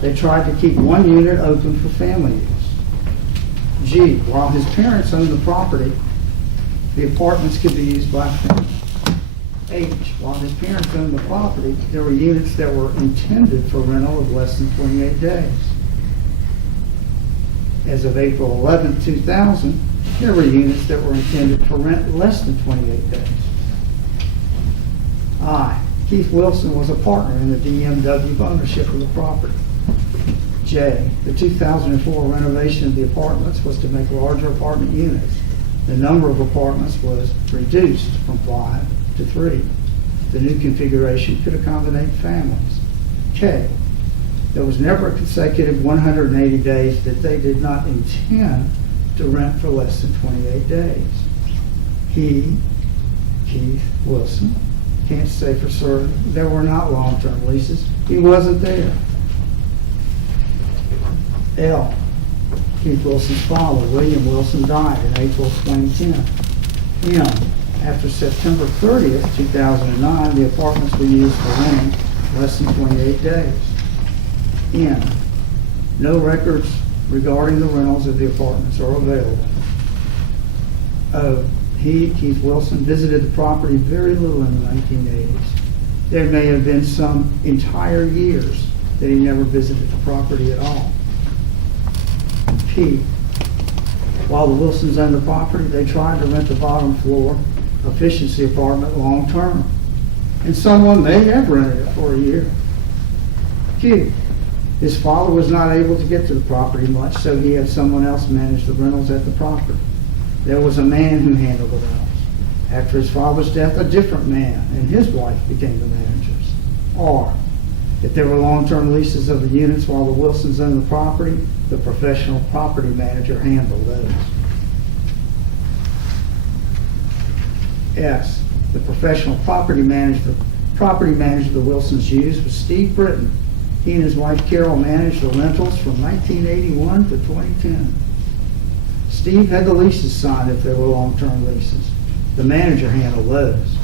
They tried to keep one unit open for family use. G. While his parents owned the property, the apartments could be used by family. H. While his parents owned the property, there were units that were intended for rental of less than 28 days. As of April 11, 2000, there were units that were intended for rent less than 28 days. I. Keith Wilson was a partner in the DMW ownership of the property. J. The 2004 renovation of the apartments was to make larger apartment units. The number of apartments was reduced from 5 to 3. The new configuration could accommodate families. K. There was never a consecutive 180 days that they did not intend to rent for less than 28 days. He, Keith Wilson, can't say for certain, there were not long-term leases. He wasn't there. L. Keith Wilson's father, William Wilson, died in April 2010. M. After September 30th, 2009, the apartments were used for renting less than 28 days. N. No records regarding the rentals of the apartments are available. O. He, Keith Wilson, visited the property very little in the 1980s. There may have been some entire years that he never visited the property at all. P. While the Wilsons owned the property, they tried to rent the bottom floor efficiency apartment long term, and someone may have rented it for a year. Q. His father was not able to get to the property much, so he had someone else manage the rentals at the property. There was a man who handled the rentals. After his father's death, a different man and his wife became the managers. R. If there were long-term leases of the units while the Wilsons owned the property, the professional property manager handled those. S. The professional property manager the Wilsons used was Steve Britton. He and his wife Carol managed the rentals from 1981 to 2010. Steve had the leases signed if they were long-term leases. The manager handled those.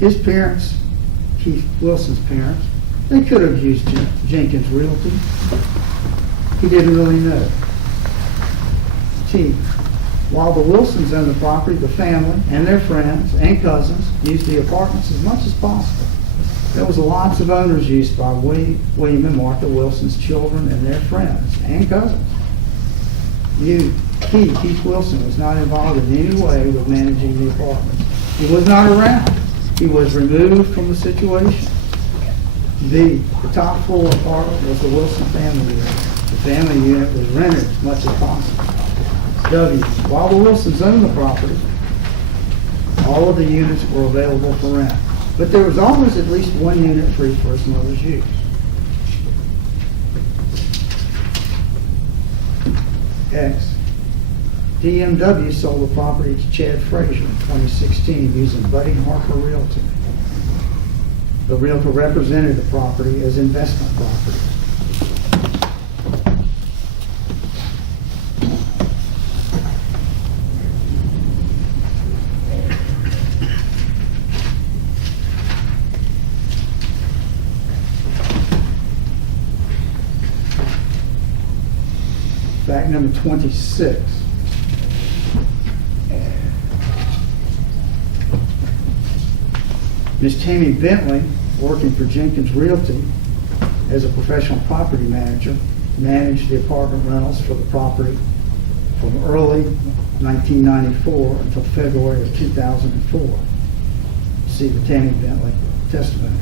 His parents, Keith Wilson's parents, they could have used Jenkins Realty. He didn't really know. T. While the Wilsons owned the property, the family and their friends and cousins used the apartments as much as possible. There was lots of owners used by William and Martha Wilson's children and their friends and cousins. U. Keith Wilson was not involved in any way with managing the apartments, He was not around. He was removed from the situation. The top floor apartment was the Wilson family unit. The family unit was rented as much as possible. W, while the Wilsons owned the property, all of the units were available for rent. But there was always at least one unit free for his mother's use. X, DMW sold the property to Chad Frazier in 2016 using Buddy Harper Realty. The realtor represented the property as investment property. Fact number 26. Ms. Tammy Bentley, working for Jenkins Realty as a professional property manager, managed the apartment rentals for the property from early 1994 until February of 2004. See the Tammy Bentley testimony.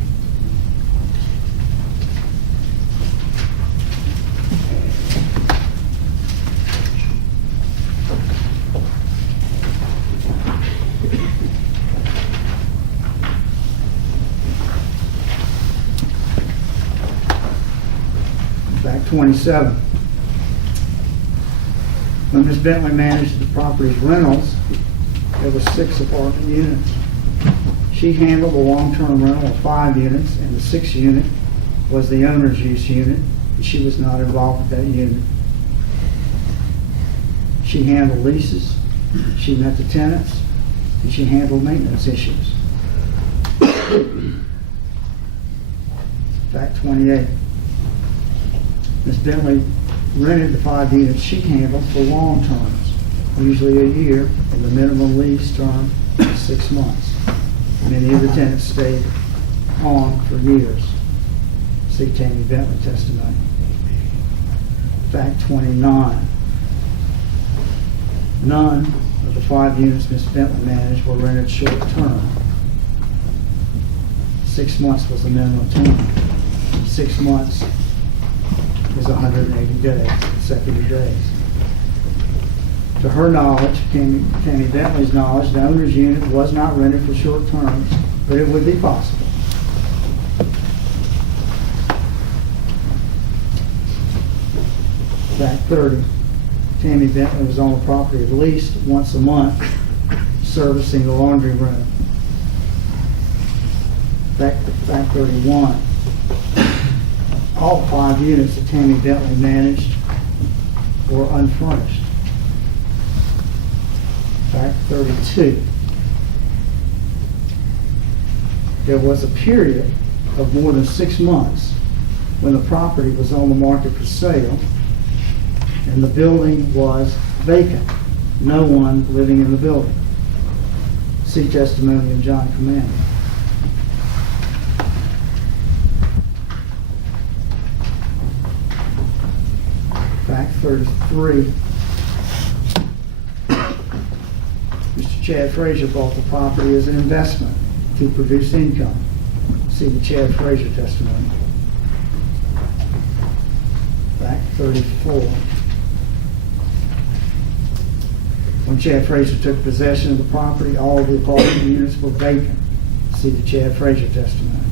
Fact 27. When Ms. Bentley managed the property's rentals, there were 6 apartment units. She handled the long-term rental of 5 units, and the 6th unit was the owner's use unit, and she was not involved with that unit. She handled leases, she met the tenants, and she handled maintenance issues. Fact 28. Ms. Bentley rented the 5 units she handled for long terms, usually a year, and the minimum lease term is 6 months. Many of the tenants stayed on for years. See Tammy Bentley testimony. Fact 29. None of the 5 units Ms. Bentley managed were rented short term. 6 months was the minimum term. 6 months is 180 days, consecutive days. To her knowledge, Tammy Bentley's knowledge, the owner's unit was not rented for short terms, but it would be possible. Fact 30. Tammy Bentley was on the property at least once a month, servicing the laundry room. Fact 31. All 5 units that Tammy Bentley managed were unfurnished. Fact 32. There was a period of more than 6 months when the property was on the market for sale and the building was vacant. No one living in the building. See testimony of John Commander. Fact 33. Mr. Chad Frazier bought the property as an investment to produce income. See the Chad Frazier testimony. Fact 34. When Chad Frazier took possession of the property, all of the apartment units were vacant. See the Chad Frazier testimony.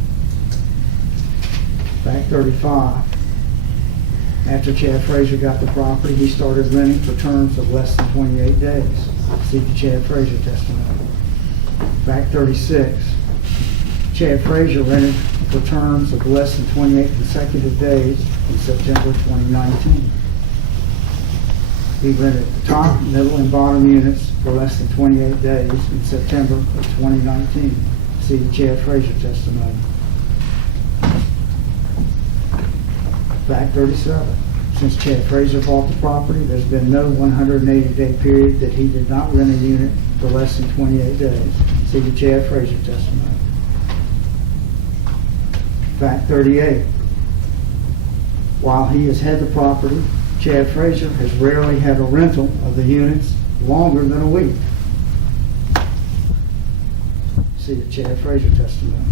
Fact 35. After Chad Frazier got the property, he started renting for terms of less than 28 days. See the Chad Frazier testimony. Fact 36. Chad Frazier rented for terms of less than 28 consecutive days in September 2019. He rented the top, middle, and bottom units for less than 28 days in September of 2019. See the Chad Frazier testimony. Fact 37. Since Chad Frazier bought the property, there's been no 180-day period that he did not rent a unit for less than 28 days. See the Chad Frazier testimony. Fact 38. While he has had the property, Chad Frazier has rarely had a rental of the units longer than a week. see the Chair Fraser testimony.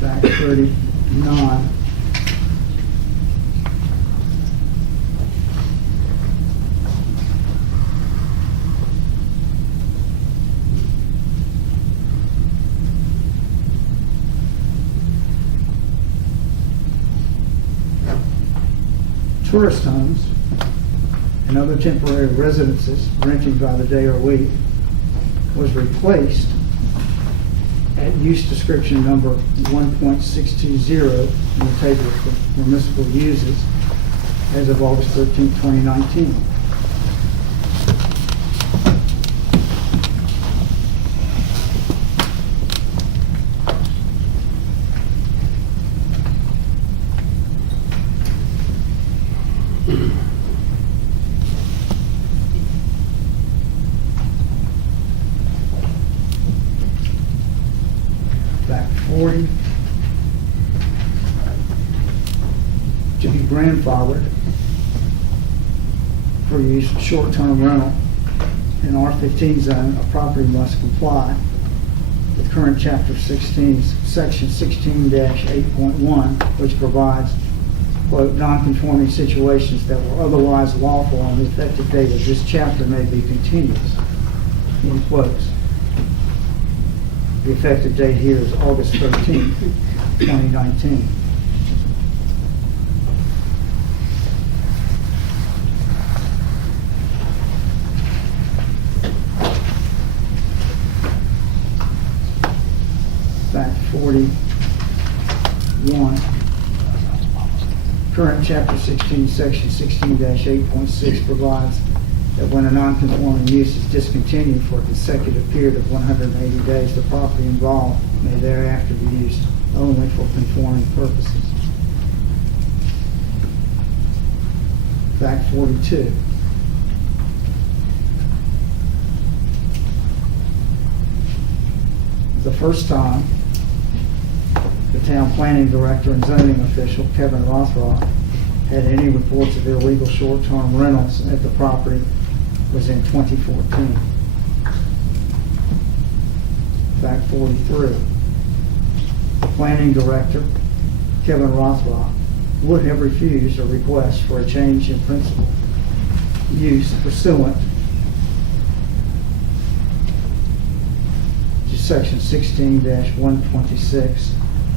Fact 39. Tourist homes and other temporary residences rented by the day or week was replaced at use description number 1.620 in the table of permissible uses as of August 13, 2019. Fact 40, to be grandfathered for use of short-term rental in R15 zone, a property must comply with current Chapter 16, Section 16-8.1, which provides, quote, non-conforming situations that were otherwise lawful on the effective date of this chapter may be continuous, in quotes. The effective date here is August 13, 2019. Fact 41. Current Chapter 16, Section 16-8.6 provides that when a non-conforming use is discontinued for a consecutive period of 180 days, the property involved may thereafter be used only for conforming purposes. Fact 42. The first time the town planning director and zoning official, Kevin Rothrock, had any reports of illegal short-term rentals at the property was in 2014. Fact 43. The planning director, Kevin Rothrock, would have refused a request for a change in principal use pursuant to Section 16-126,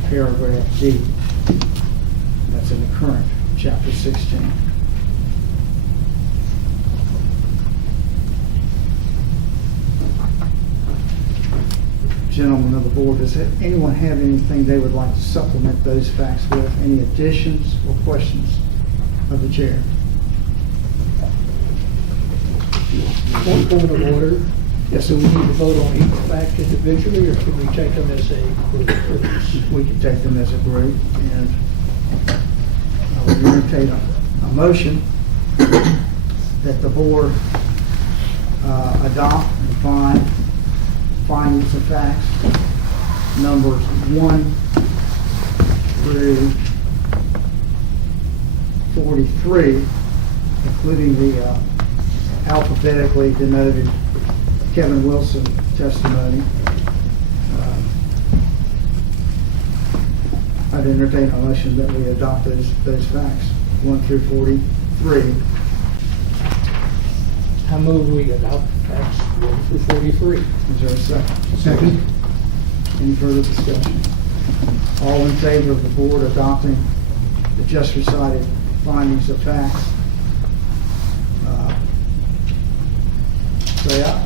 paragraph D. That's in the current Chapter 16. Gentlemen of the board, does anyone have anything they would like to supplement those facts with? Any additions or questions of the chair? Point of order, Yes, so sir. we need to vote on each fact individually, or should we take them as a group? We can take them as a group, and I would entertain a motion that the board adopt and find findings of facts, numbers 1 through 43, including the alphabetically denoted Kevin Wilson testimony. I'd entertain a motion that we adopt those facts, 1 through 43. I move we adopt facts 1 through 43. Is there a second? Second. Any further discussion? All in favor of the board adopting the just recited findings of facts, say aye.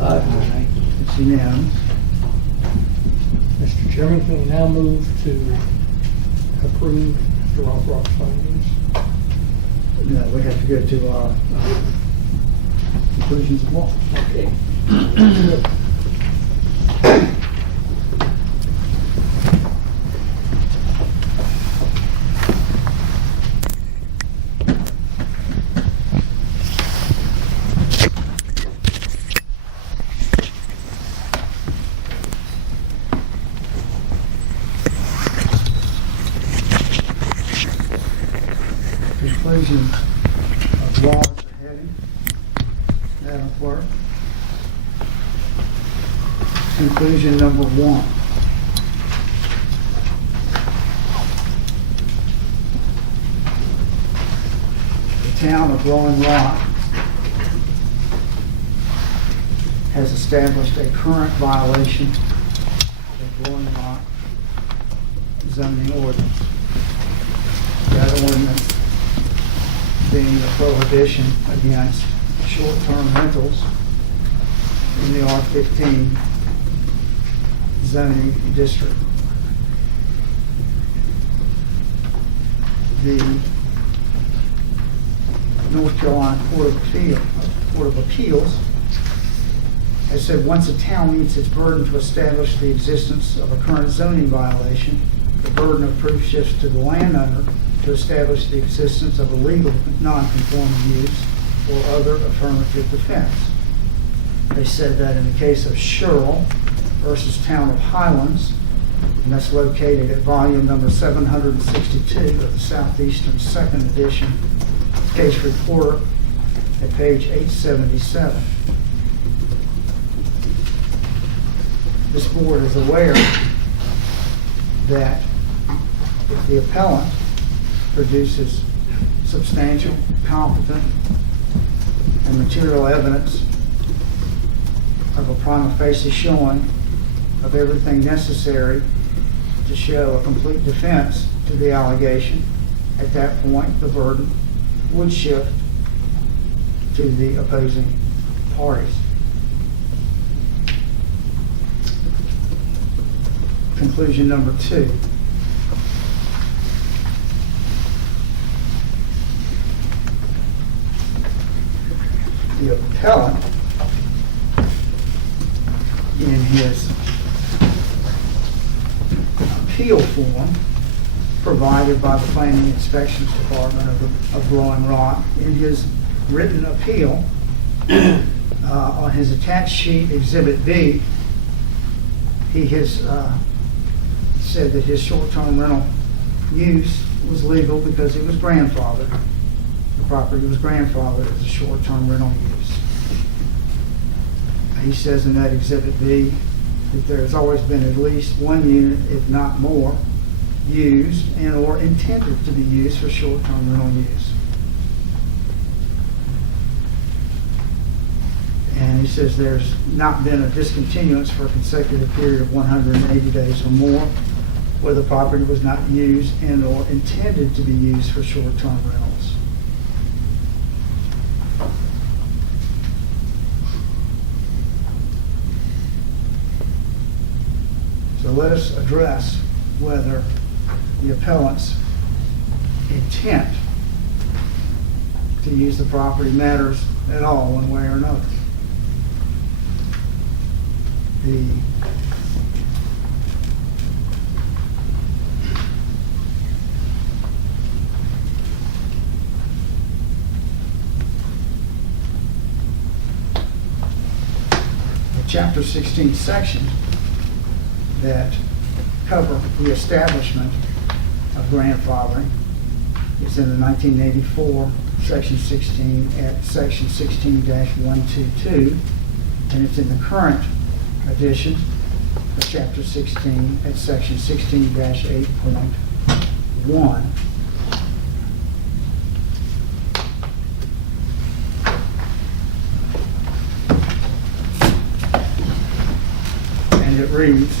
Aye. It's unanimous. Mr. Chairman, can we now move to approve Mr. Rothrock's findings? No, we have to go to our conclusions of law. Okay. ready? Madam Clerk. Conclusion number 1. The town of Rolling Rock has established a current violation of Rolling Rock zoning ordinance. That ordinance being a prohibition against short-term rentals in the R-15 zoning district. The North Carolina Court of Appeals has said once a town meets its burden to establish the existence of a current zoning violation, the burden of proof shifts to the landowner to establish the existence of a legal non-conforming use or other affirmative defense. They said that in the case of Sherrill versus Town of Highlands, and that's located at volume number 762 of the Southeastern Second Edition case report at page 877. This board is aware that if the appellant produces substantial, competent, and material evidence of a prima facie showing of everything necessary to show a complete defense to the allegation, at that point the burden would shift to the opposing parties. Conclusion number 2. The appellant, in his appeal form provided by the Planning Inspections Department of Rolling Rock, in his written appeal, on his attached sheet, Exhibit B, he has said that his short-term rental use was legal because it was grandfathered. The property was grandfathered as a short-term rental use. He says in that Exhibit B that there has always been at least one unit, if not more, used and or intended to be used for short-term rental use. And he says there's not been a discontinuance for a consecutive period of 180 days or more where the property was not used and or intended to be used for short-term rentals. So let us address whether the appellant's intent to use the property matters at all, one way or another. The Chapter 16 section that cover the establishment of grandfathering is in the 1984 Section 16 at Section 16-122, and it's in the current edition of Chapter 16 at Section 16-8.1. And it reads,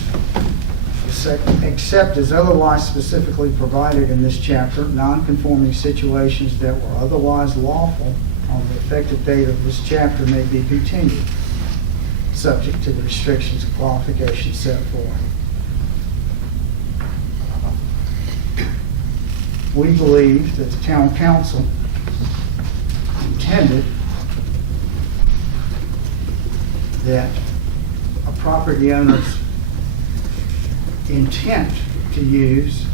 except as otherwise specifically provided in this chapter, non-conforming situations that were otherwise lawful on the effective date of this chapter may be continued, subject to the restrictions and qualifications set forth. We believe that the town council intended that a property owner's intent to use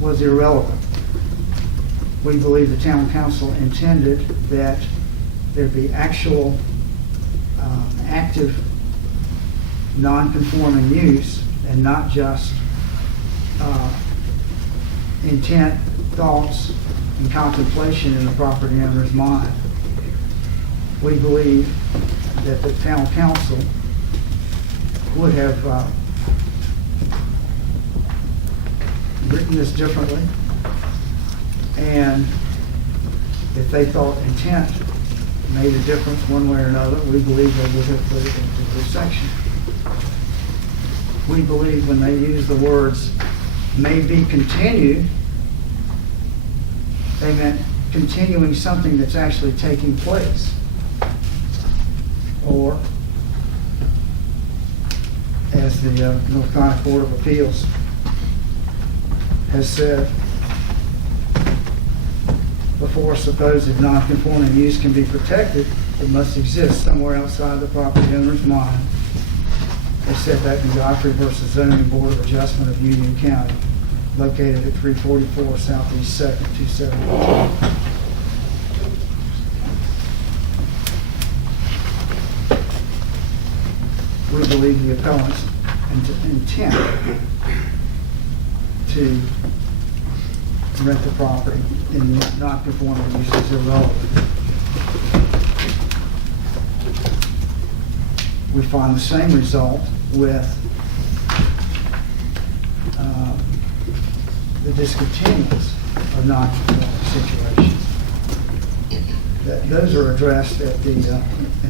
was irrelevant. We believe the town council intended that there be actual active non-conforming use and not just intent, thoughts, and contemplation in the property owner's mind. We believe that the town council would have written this differently, and if they thought intent made a difference one way or another, we believe they would have put it into this section. We believe when they use the words "may be continued," they meant continuing something that's actually taking place. Or, as the North Carolina Court of Appeals has said, before supposed non-conforming use can be protected, it must exist somewhere outside the property owner's mind. They said that in Godfrey versus Zoning Board of Adjustment of Union County, located at 344 Southeast 2nd, 272. We believe the appellant's intent to rent the property in non-conforming use is irrelevant. We find the same result with the discontinuance of non-conforming situations. Those are addressed at the in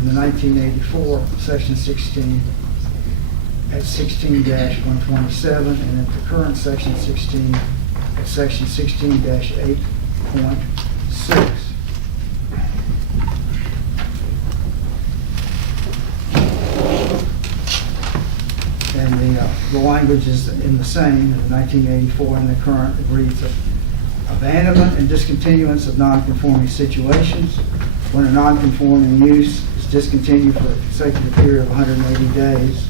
the 1984 section 16 at 16-127, and at the current section 16 at section 16-8.6. And the language is in the same in the 1984 and the current. It reads: abandonment and discontinuance of non-conforming situations. When a non-conforming use is discontinued for a consecutive period of 180 days,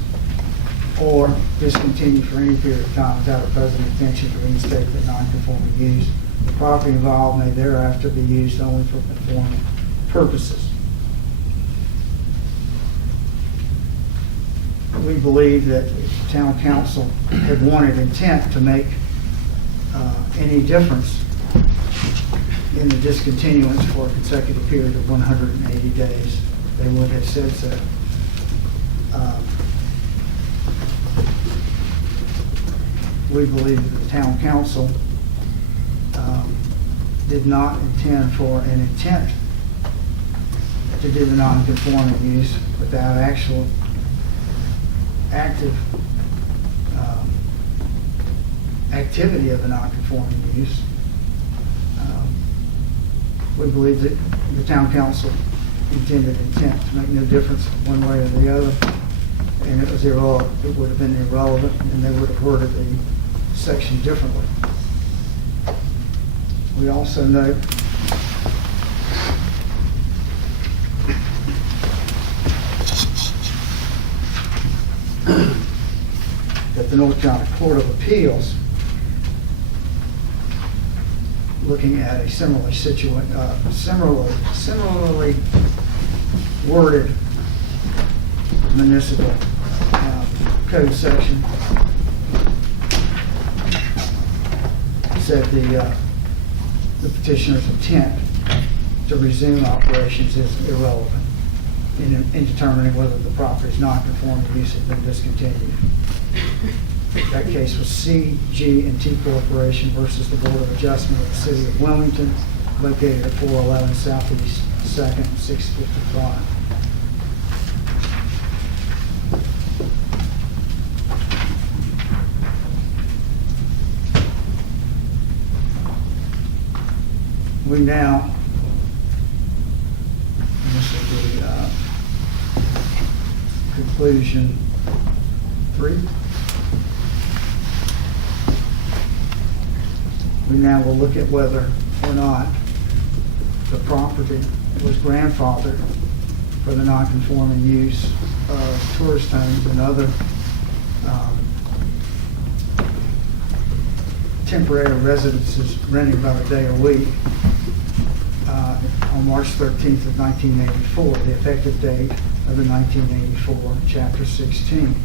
or discontinued for any period of time without a present intention to reinstate the non-conforming use, the property involved may thereafter be used only for conforming purposes. We believe that if the town council had wanted intent to make any difference in the discontinuance for a consecutive period of 180 days, they would have said so. We believe that the town council did not intend for an intent to do the non-conforming use without actual active activity of the non-conforming use. We believe that the town council intended intent to make no difference one way or the other, and it was irrelevant. It would have been irrelevant, and they would have worded the section differently. We also note that the North Carolina Court of Appeals, looking at a similarly worded municipal code section, said the petitioner's intent to resume operations is irrelevant in determining whether the property's non-conforming use has been discontinued. That case was CG&T Corporation versus the Board of Adjustment of the City of Wilmington, located at 411 Southeast 2nd, 655. We now, and this will be conclusion 3. We now will look at whether or not the property was grandfathered for the non-conforming use of tourist homes and other temporary residences rented about a day a week on March 13th of 1984, the effective date of the 1984 Chapter 16.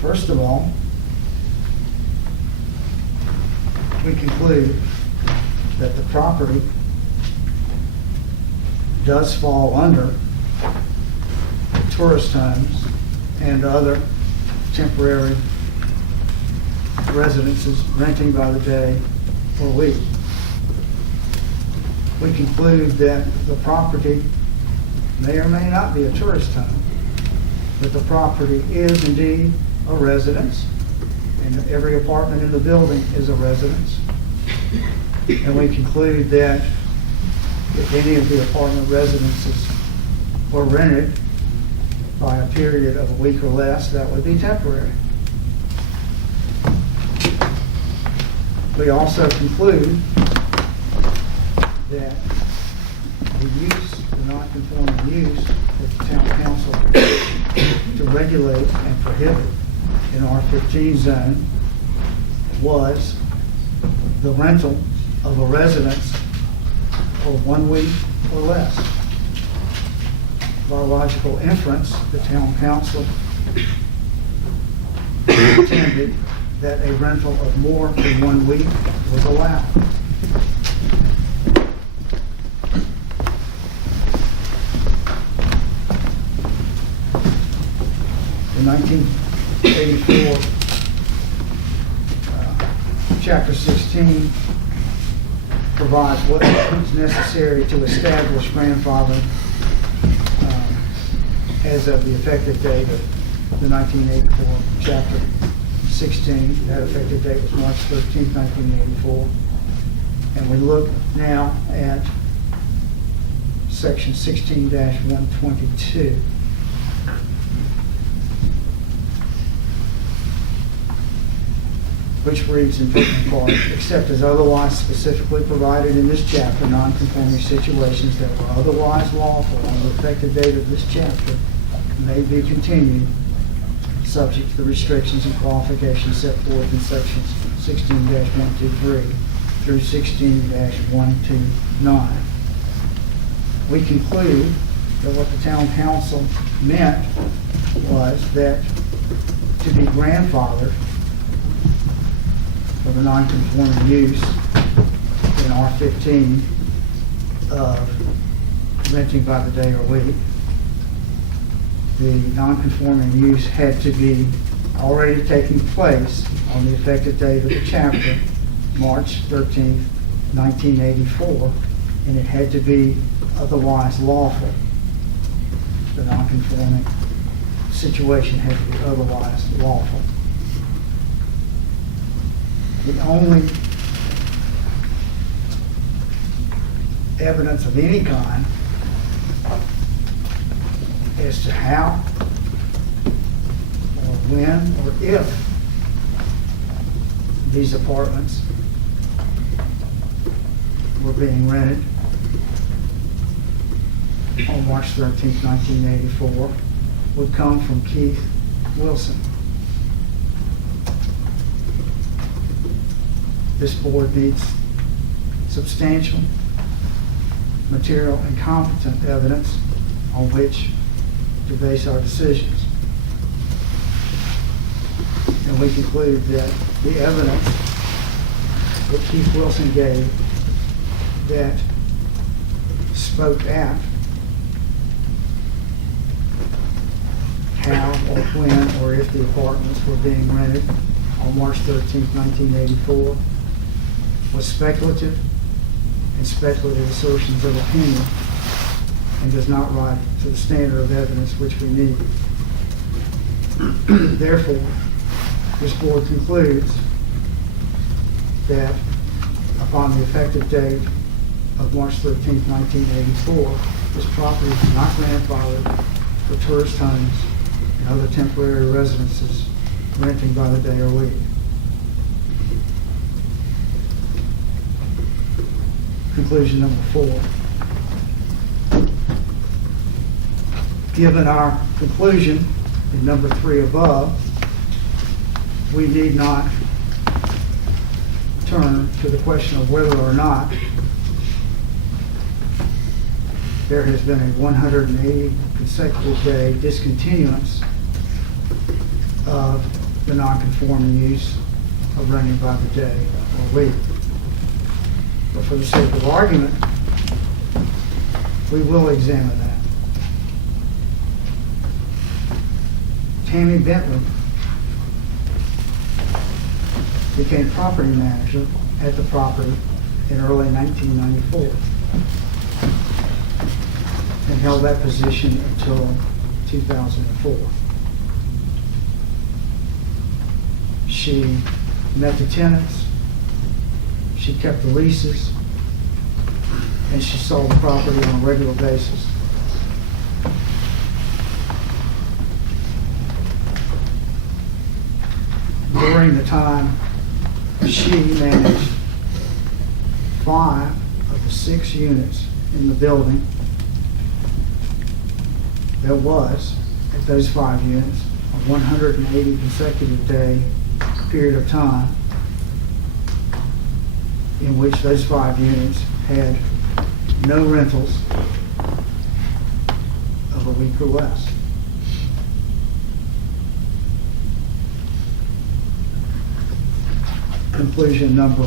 First of all, we conclude that the property does fall under tourist homes and other temporary residences renting by the day or week. We conclude that the property may or may not be a tourist home, but the property is indeed a residence, and every apartment in the building is a residence. And we conclude that if any of the apartment residences were rented by a period of a week or less, that would be temporary. We also conclude that the use, the non-conforming use that the town council to regulate and prohibit in R15 zone was the rental of a residence for 1 week or less. By logical inference, the town council intended that a rental of more than 1 week was allowed. The 1984 Chapter 16 provides what is necessary to establish grandfathering as of the effective date of the 1984 Chapter 16. That effective date was March 13, 1984. And we look now at Section 16-122. Which reads in pertinent part, except as otherwise specifically provided in this chapter, non-conforming situations that were otherwise lawful on the effective date of this chapter may be continued, subject to the restrictions and qualifications set forth in sections 16-123 through 16-129. We conclude that what the town council meant was that to be grandfathered for the non-conforming use in R15 of renting by the day or week, the non-conforming use had to be already taking place on the effective date of the chapter, March 13th, 1984, and it had to be otherwise lawful. The non-conforming situation had to be otherwise lawful. The only evidence of any kind as to how or when or if these apartments were being rented on March 13th, 1984 would come from Keith Wilson. This board needs substantial, material, and competent evidence on which to base our decisions. And we conclude that the evidence that Keith Wilson gave that spoke at how or when or if the apartments were being rented on March 13th, 1984 was speculative and speculative assertions of opinion and does not rise to the standard of evidence which we need. Therefore, this board concludes that upon the effective date of March 13th, 1984, this property is not grandfathered for tourist homes and other temporary residences renting by the day or week. Conclusion number 4. Given our conclusion in number 3 above, we need not turn to the question of whether or not there has been a 180 consecutive day discontinuance of the non-conforming use of renting by the day or week. But for the sake of argument, we will examine that. Tammy Bentley became property manager at the property in early 1994 and held that position until 2004. She met the tenants, she kept the leases, and she sold the property on a regular basis. During the time, she managed 5 of the 6 units in the building. There was, at those 5 units, a 180 consecutive day period of time in which those 5 units had no rentals of a week or less. Conclusion number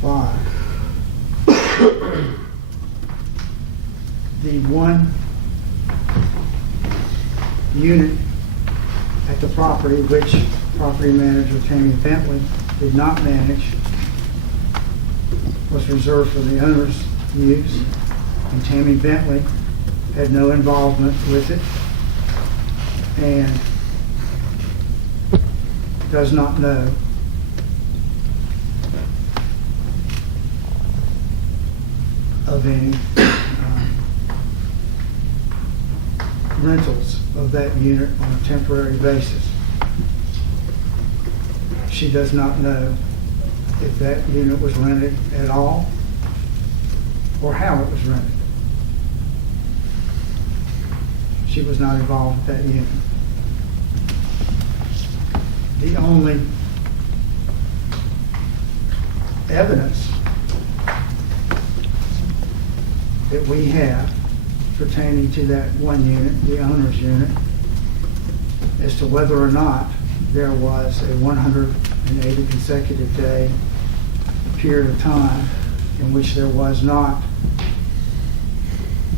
5. The one unit at the property which property manager Tammy Bentley did not manage was reserved for the owner's use, and Tammy Bentley had no involvement with it and does not know of any rentals of that unit on a temporary basis. She does not know if that unit was rented at all or how it was rented. She was not involved with that unit. The only evidence that we have pertaining to that one unit, the owner's unit, as to whether or not there was a 180 consecutive day period of time in which there was not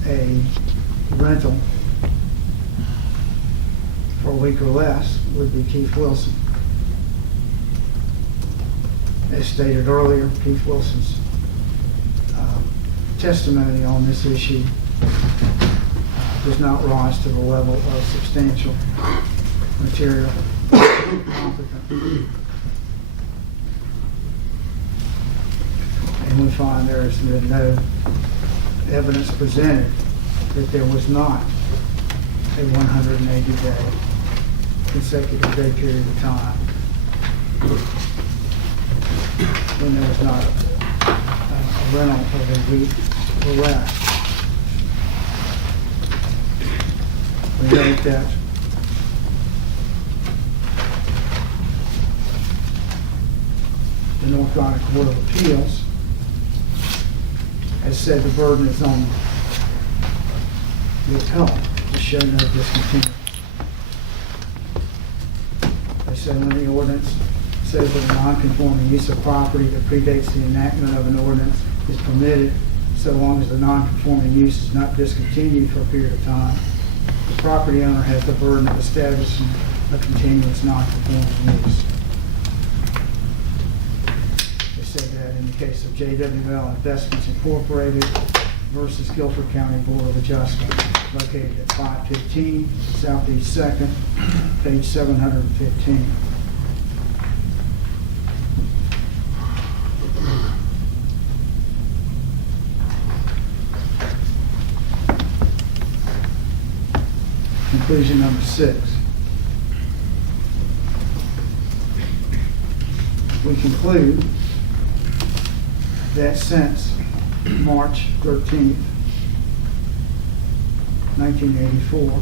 a rental for a week or less would be Keith Wilson. As stated earlier, Keith Wilson's testimony on this issue does not rise to the level of substantial material competence. And we find there has been no evidence presented that there was not a 180-day consecutive day period of time when there was not a rental of a week or less. We note that the North Carolina Court of Appeals has said the burden is on the appellant to show no discontinuity. They say when the ordinance says that a non-conforming use of property that predates the enactment of an ordinance is permitted so long as the non-conforming use is not discontinued for a period of time, the property owner has the burden of establishing a continuous non-conforming use. They say that in the case of JWL Investments Incorporated versus Guilford County Board of Adjustment, located at 515 Southeast 2nd, page 715. Conclusion number 6. We conclude that since March 13th, 1984,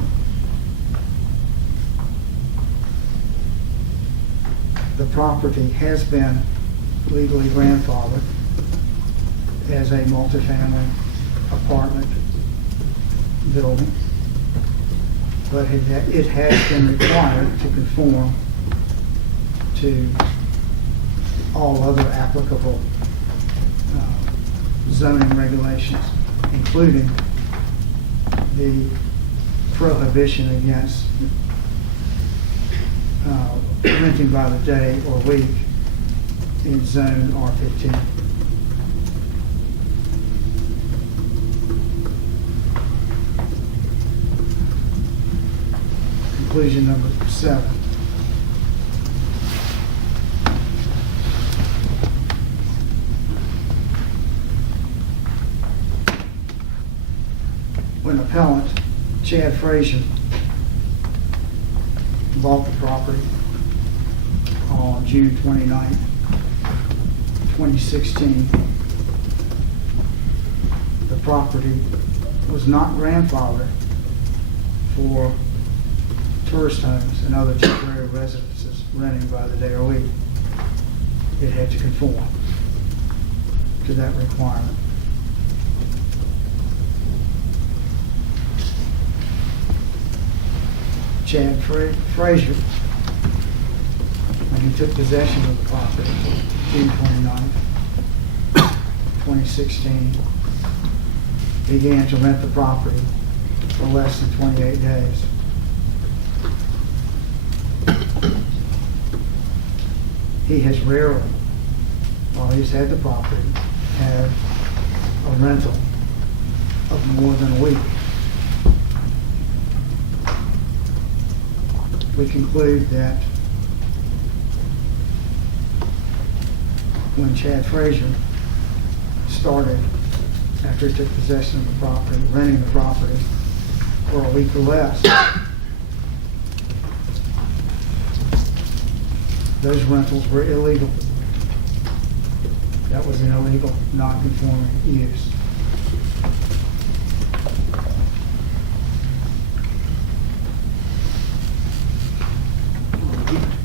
the property has been legally grandfathered as a multifamily apartment building, but it has been required to conform to all other applicable zoning regulations, including the prohibition against renting by the day or week in zone R15. Conclusion number 7. When appellant Chad Frazier bought the property on June 29, 2016, the property was not grandfathered for tourist homes and other temporary residences renting by the day or week. It had to conform to that requirement. Chad Frazier, when he took possession of the property, June 29, 2016, began to rent the property for less than 28 days. He has rarely, while he's had the property, had a rental of more than a week. We conclude that when Chad Frazier started, after he took possession of the property, renting the property for a week or less, those rentals were illegal. That was an illegal, non-conforming use.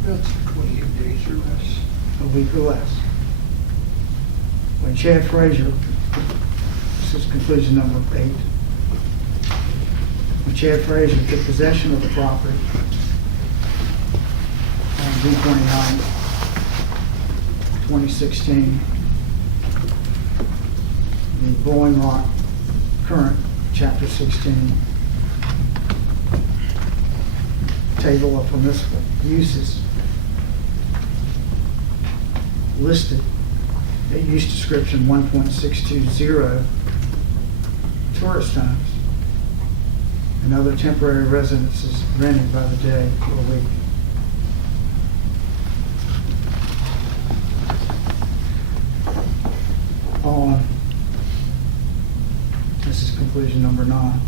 That's 28 days or less. A week or less. When Chad Frazier, this is conclusion number 8, when Chad Frazier took possession of the property on June 29, 2016, the Boiling Rock current Chapter 16 table of permissible uses listed at use description 1.620 tourist homes and other temporary residences rented by the day or week. This is conclusion number 9.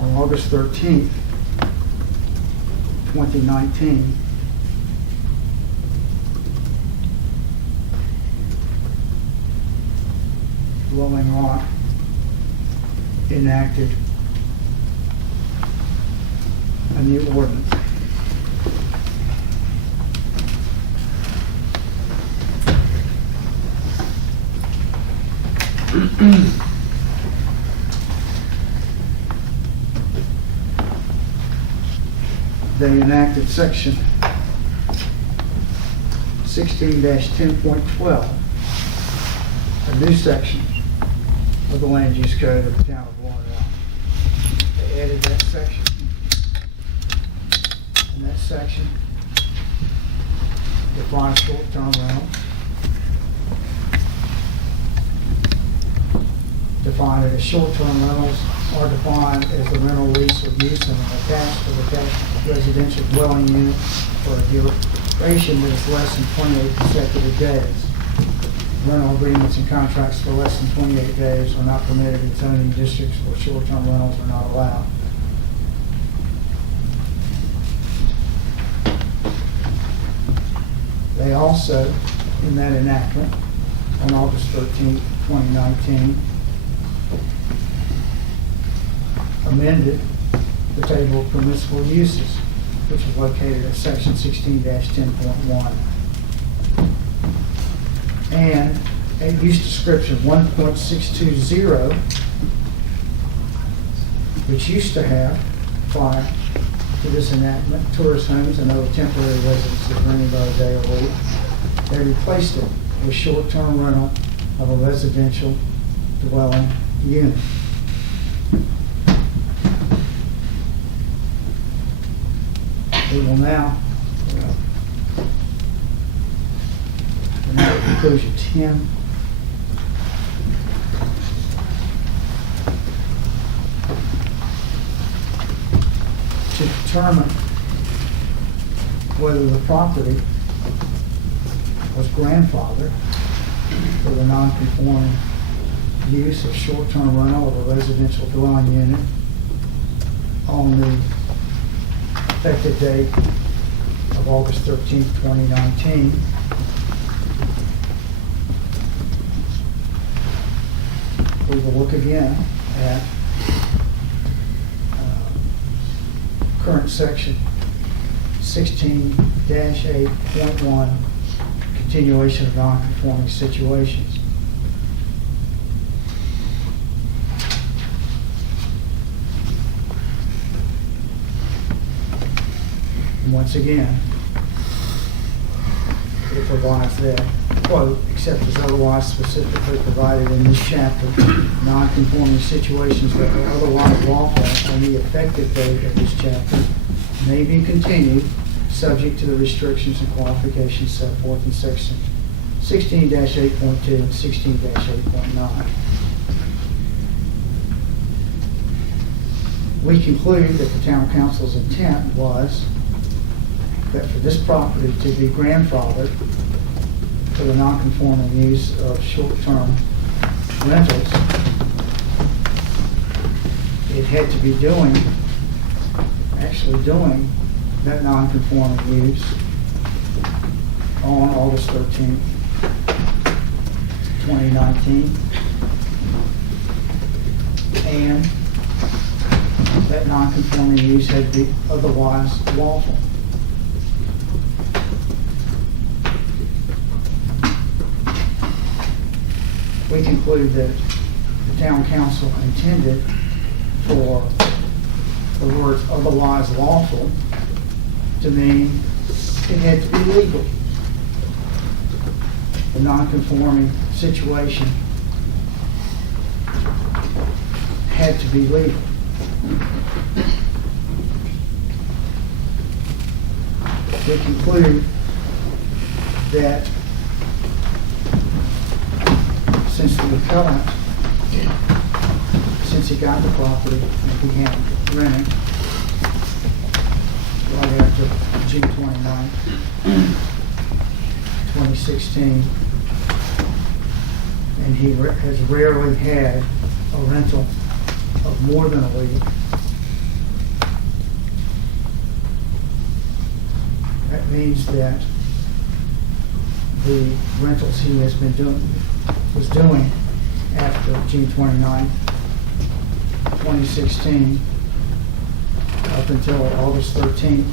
On August 13th, 2019, Wilmot Rock enacted a new ordinance. They enacted section 16-10.12, a new section of the land use code of the town of Lauderdale. They added that section, and that section defines short-term rentals, defined it as short-term rentals are defined as the rental lease or use of an attached or detached residential dwelling unit for a duration that is less than 28 consecutive days. Rental agreements and contracts for less than 28 days are not permitted in zoning districts where short-term rentals are not allowed. They also, in that enactment, on August 13, 2019, amended the table of permissible uses, which is located at section 16-10.1. And at use description 1.620, which used to have 5 to this enactment, tourist homes and other temporary residences rented by the day or week. They replaced it with short-term rental of a residential dwelling unit. We will now, conclusion 10. To determine whether the property was grandfathered for the non-conforming use of short-term rental of a residential dwelling unit on the effective date of August 13th, 2019. We will look again at current section 16-8.1, continuation of non-conforming situations. And once again, it provides that, quote, except as otherwise specifically provided in this chapter, non-conforming situations that are otherwise lawful on the effective date of this chapter may be continued, subject to the restrictions and qualifications set forth in section 16-8.2 and 16-8.9. We conclude that the town council's intent was that for this property to be grandfathered for the non-conforming use of short-term rentals, it had to be actually doing that non-conforming use on August 13th, 2019, and that non-conforming use had to be otherwise lawful. We conclude that the town council intended for the words otherwise lawful to mean it had to be legal. The non-conforming situation had to be legal. We conclude that since the appellant, since he got the property and began renting right after June 29, 2016, and he has rarely had a rental of more than a week, that means that the rentals he has been was doing after June 29, 2016, up until August 13,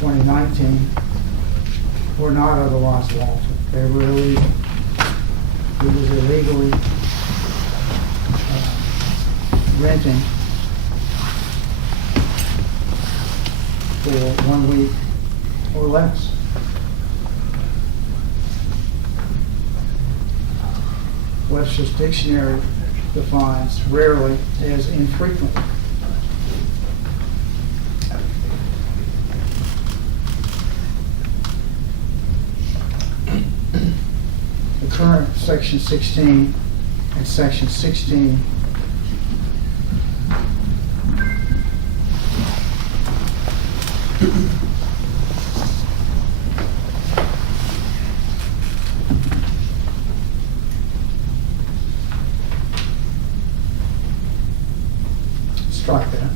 2019, were not otherwise lawful. They were illegal. He was illegally renting for 1 week or less. Webster's Dictionary defines rarely as infrequently. The current section 16 and section 16 strike that.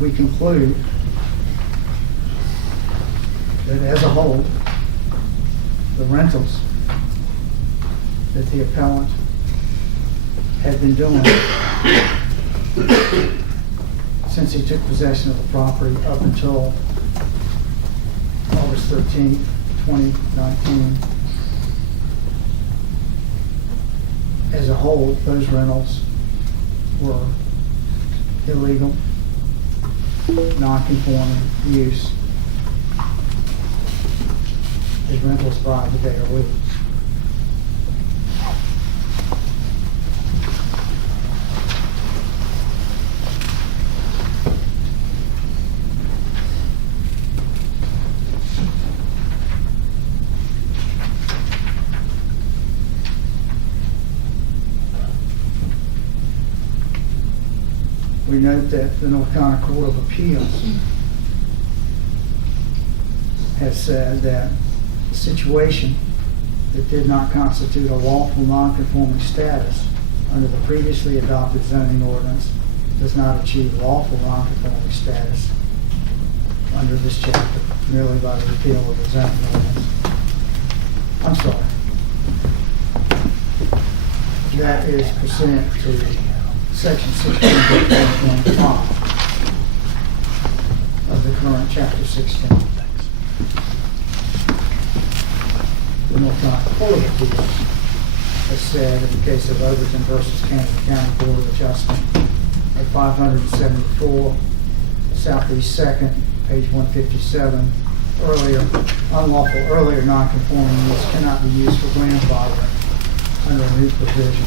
We conclude that as a whole, the rentals that the appellant had been doing since he took possession of the property up until August 13, 2019, as a whole, those rentals were illegal, non-conforming use. As rentals by the day or week. We note that the North Carolina Court of Appeals has said that the situation that did not constitute a lawful non-conforming status under the previously adopted zoning ordinance does not achieve lawful non-conforming status under this chapter merely by the repeal of the zoning ordinance. I'm sorry. That is pursuant to section 16.1.5 of the current chapter 16. The North Carolina Court of Appeals has said in the case of Overton versus Camden County Board of Adjustment at 574 Southeast 2nd, page 157, unlawful earlier non-conforming use cannot be used for grandfathering under a new provision.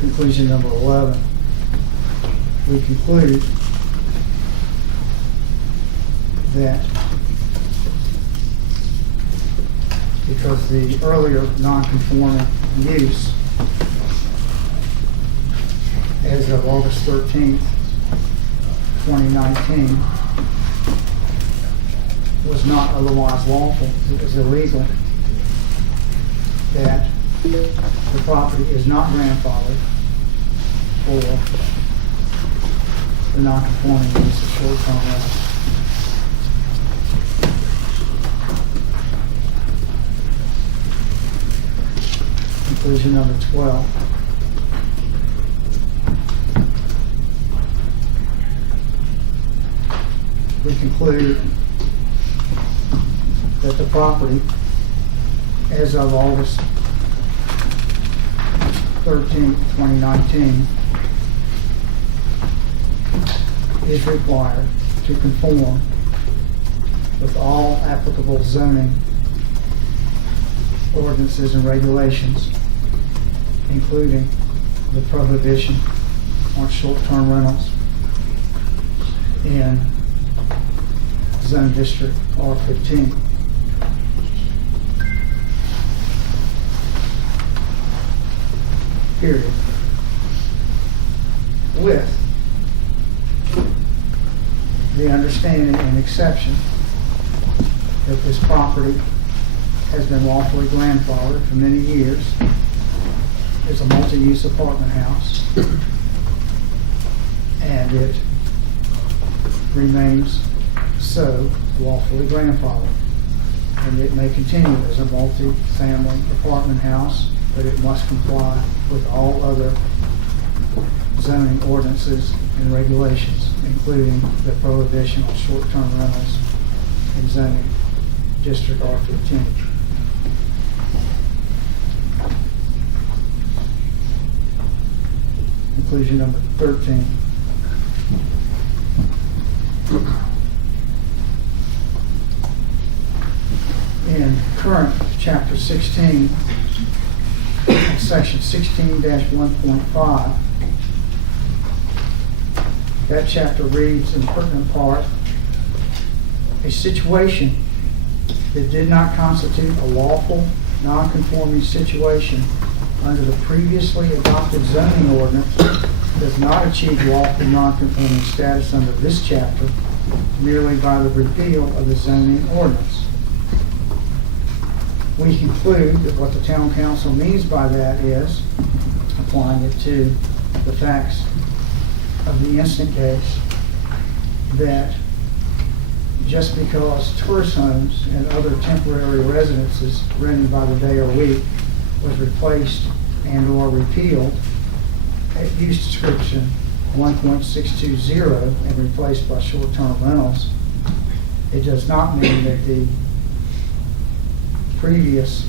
Conclusion number 11. We conclude that because the earlier non-conforming use as of August 13th, 2019 was not otherwise lawful, it was illegal, that the property is not grandfathered for the non-conforming use of short-term rentals. Conclusion number 12. We conclude that the property, as of August 13, 2019, is required to conform with all applicable zoning ordinances and regulations, including the prohibition on short-term rentals in Zone District R15. Period. With the understanding and exception that this property has been lawfully grandfathered for many years. It's a multi-use apartment house, and it remains so lawfully grandfathered. And it may continue as a multi-family apartment house, but it must comply with all other zoning ordinances and regulations, including the prohibition on short-term rentals in zoning District R15. Conclusion number 13. In current chapter 16, section 16-1.5, that chapter reads in pertinent part, a situation that did not constitute a lawful, non-conforming situation under the previously adopted zoning ordinance does not achieve lawful, non-conforming status under this chapter merely by the repeal of the zoning ordinance. We conclude that what the town council means by that is, applying it to the facts of the instant case, that just because tourist homes and other temporary residences rented by the day or week was replaced and or repealed use description 1.620 and replaced by short-term rentals, it does not mean that the previous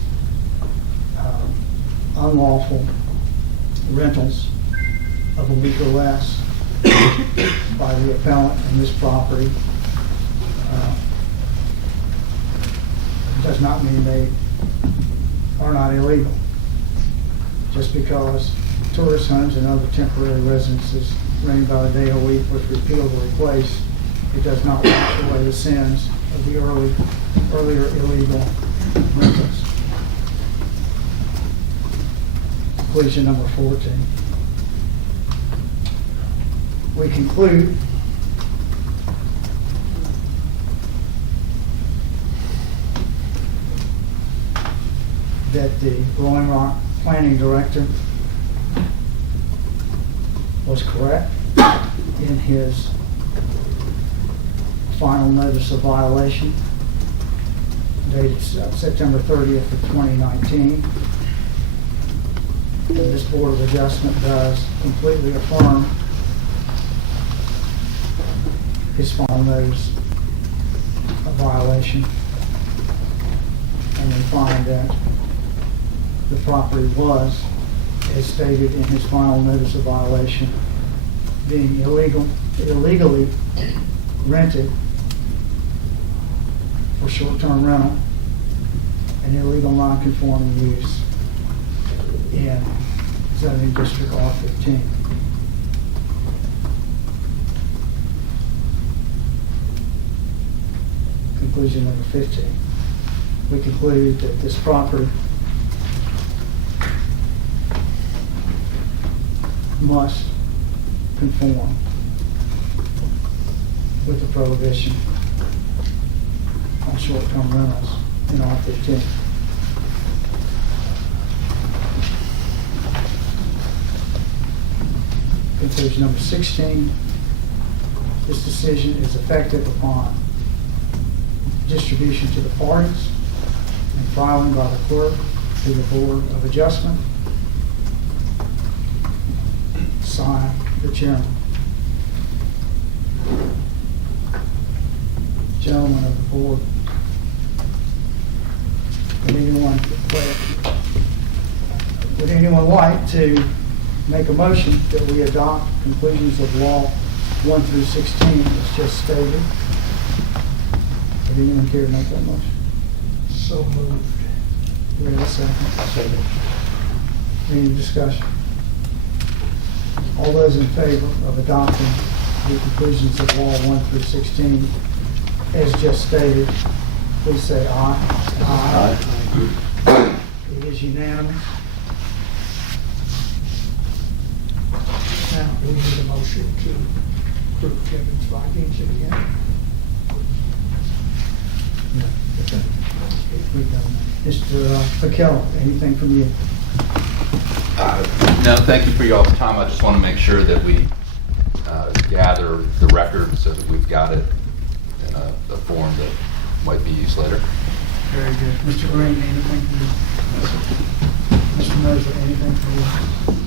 unlawful rentals of a week or less by the appellant in this property does not mean they are not illegal. Just because tourist homes and other temporary residences rented by the day or week was repealed or replaced, it does not wash away the sins of the earlier illegal rentals. Conclusion number 14. We conclude that the Rolling Rock Planning Director was correct in his final notice of violation dated September 30th of 2019. And this Board of Adjustment does completely affirm his final notice of violation. And we find that the property was, as stated in his final notice of violation, being illegally rented for short-term rental and illegal non-conforming use in zoning district R15. Conclusion number 15. We conclude that this property must conform with the prohibition on short-term rentals in R15. Conclusion number 16. This decision is effective upon distribution to the parties and filing by the clerk to the Board of Adjustment. Sign the chairman. Gentlemen of the board, would anyone like to make a motion that we adopt conclusions of law 1 through 16 as just stated? Would anyone care to make that motion? So moved. Do we have a second? Any discussion? All those in favor of adopting the conclusions of law 1 through 16 as just stated, please say aye. Aye. It is unanimous. Now, we need a motion to approve Kevin's findings again. We've done that. Mr. McKellar, anything from you? No, thank you for y'all's time. I just want to make sure that we gather the record so that we've got it in a form that might be used later. Very good. Mr. Green, anything from you? Mr. Moser, anything from you?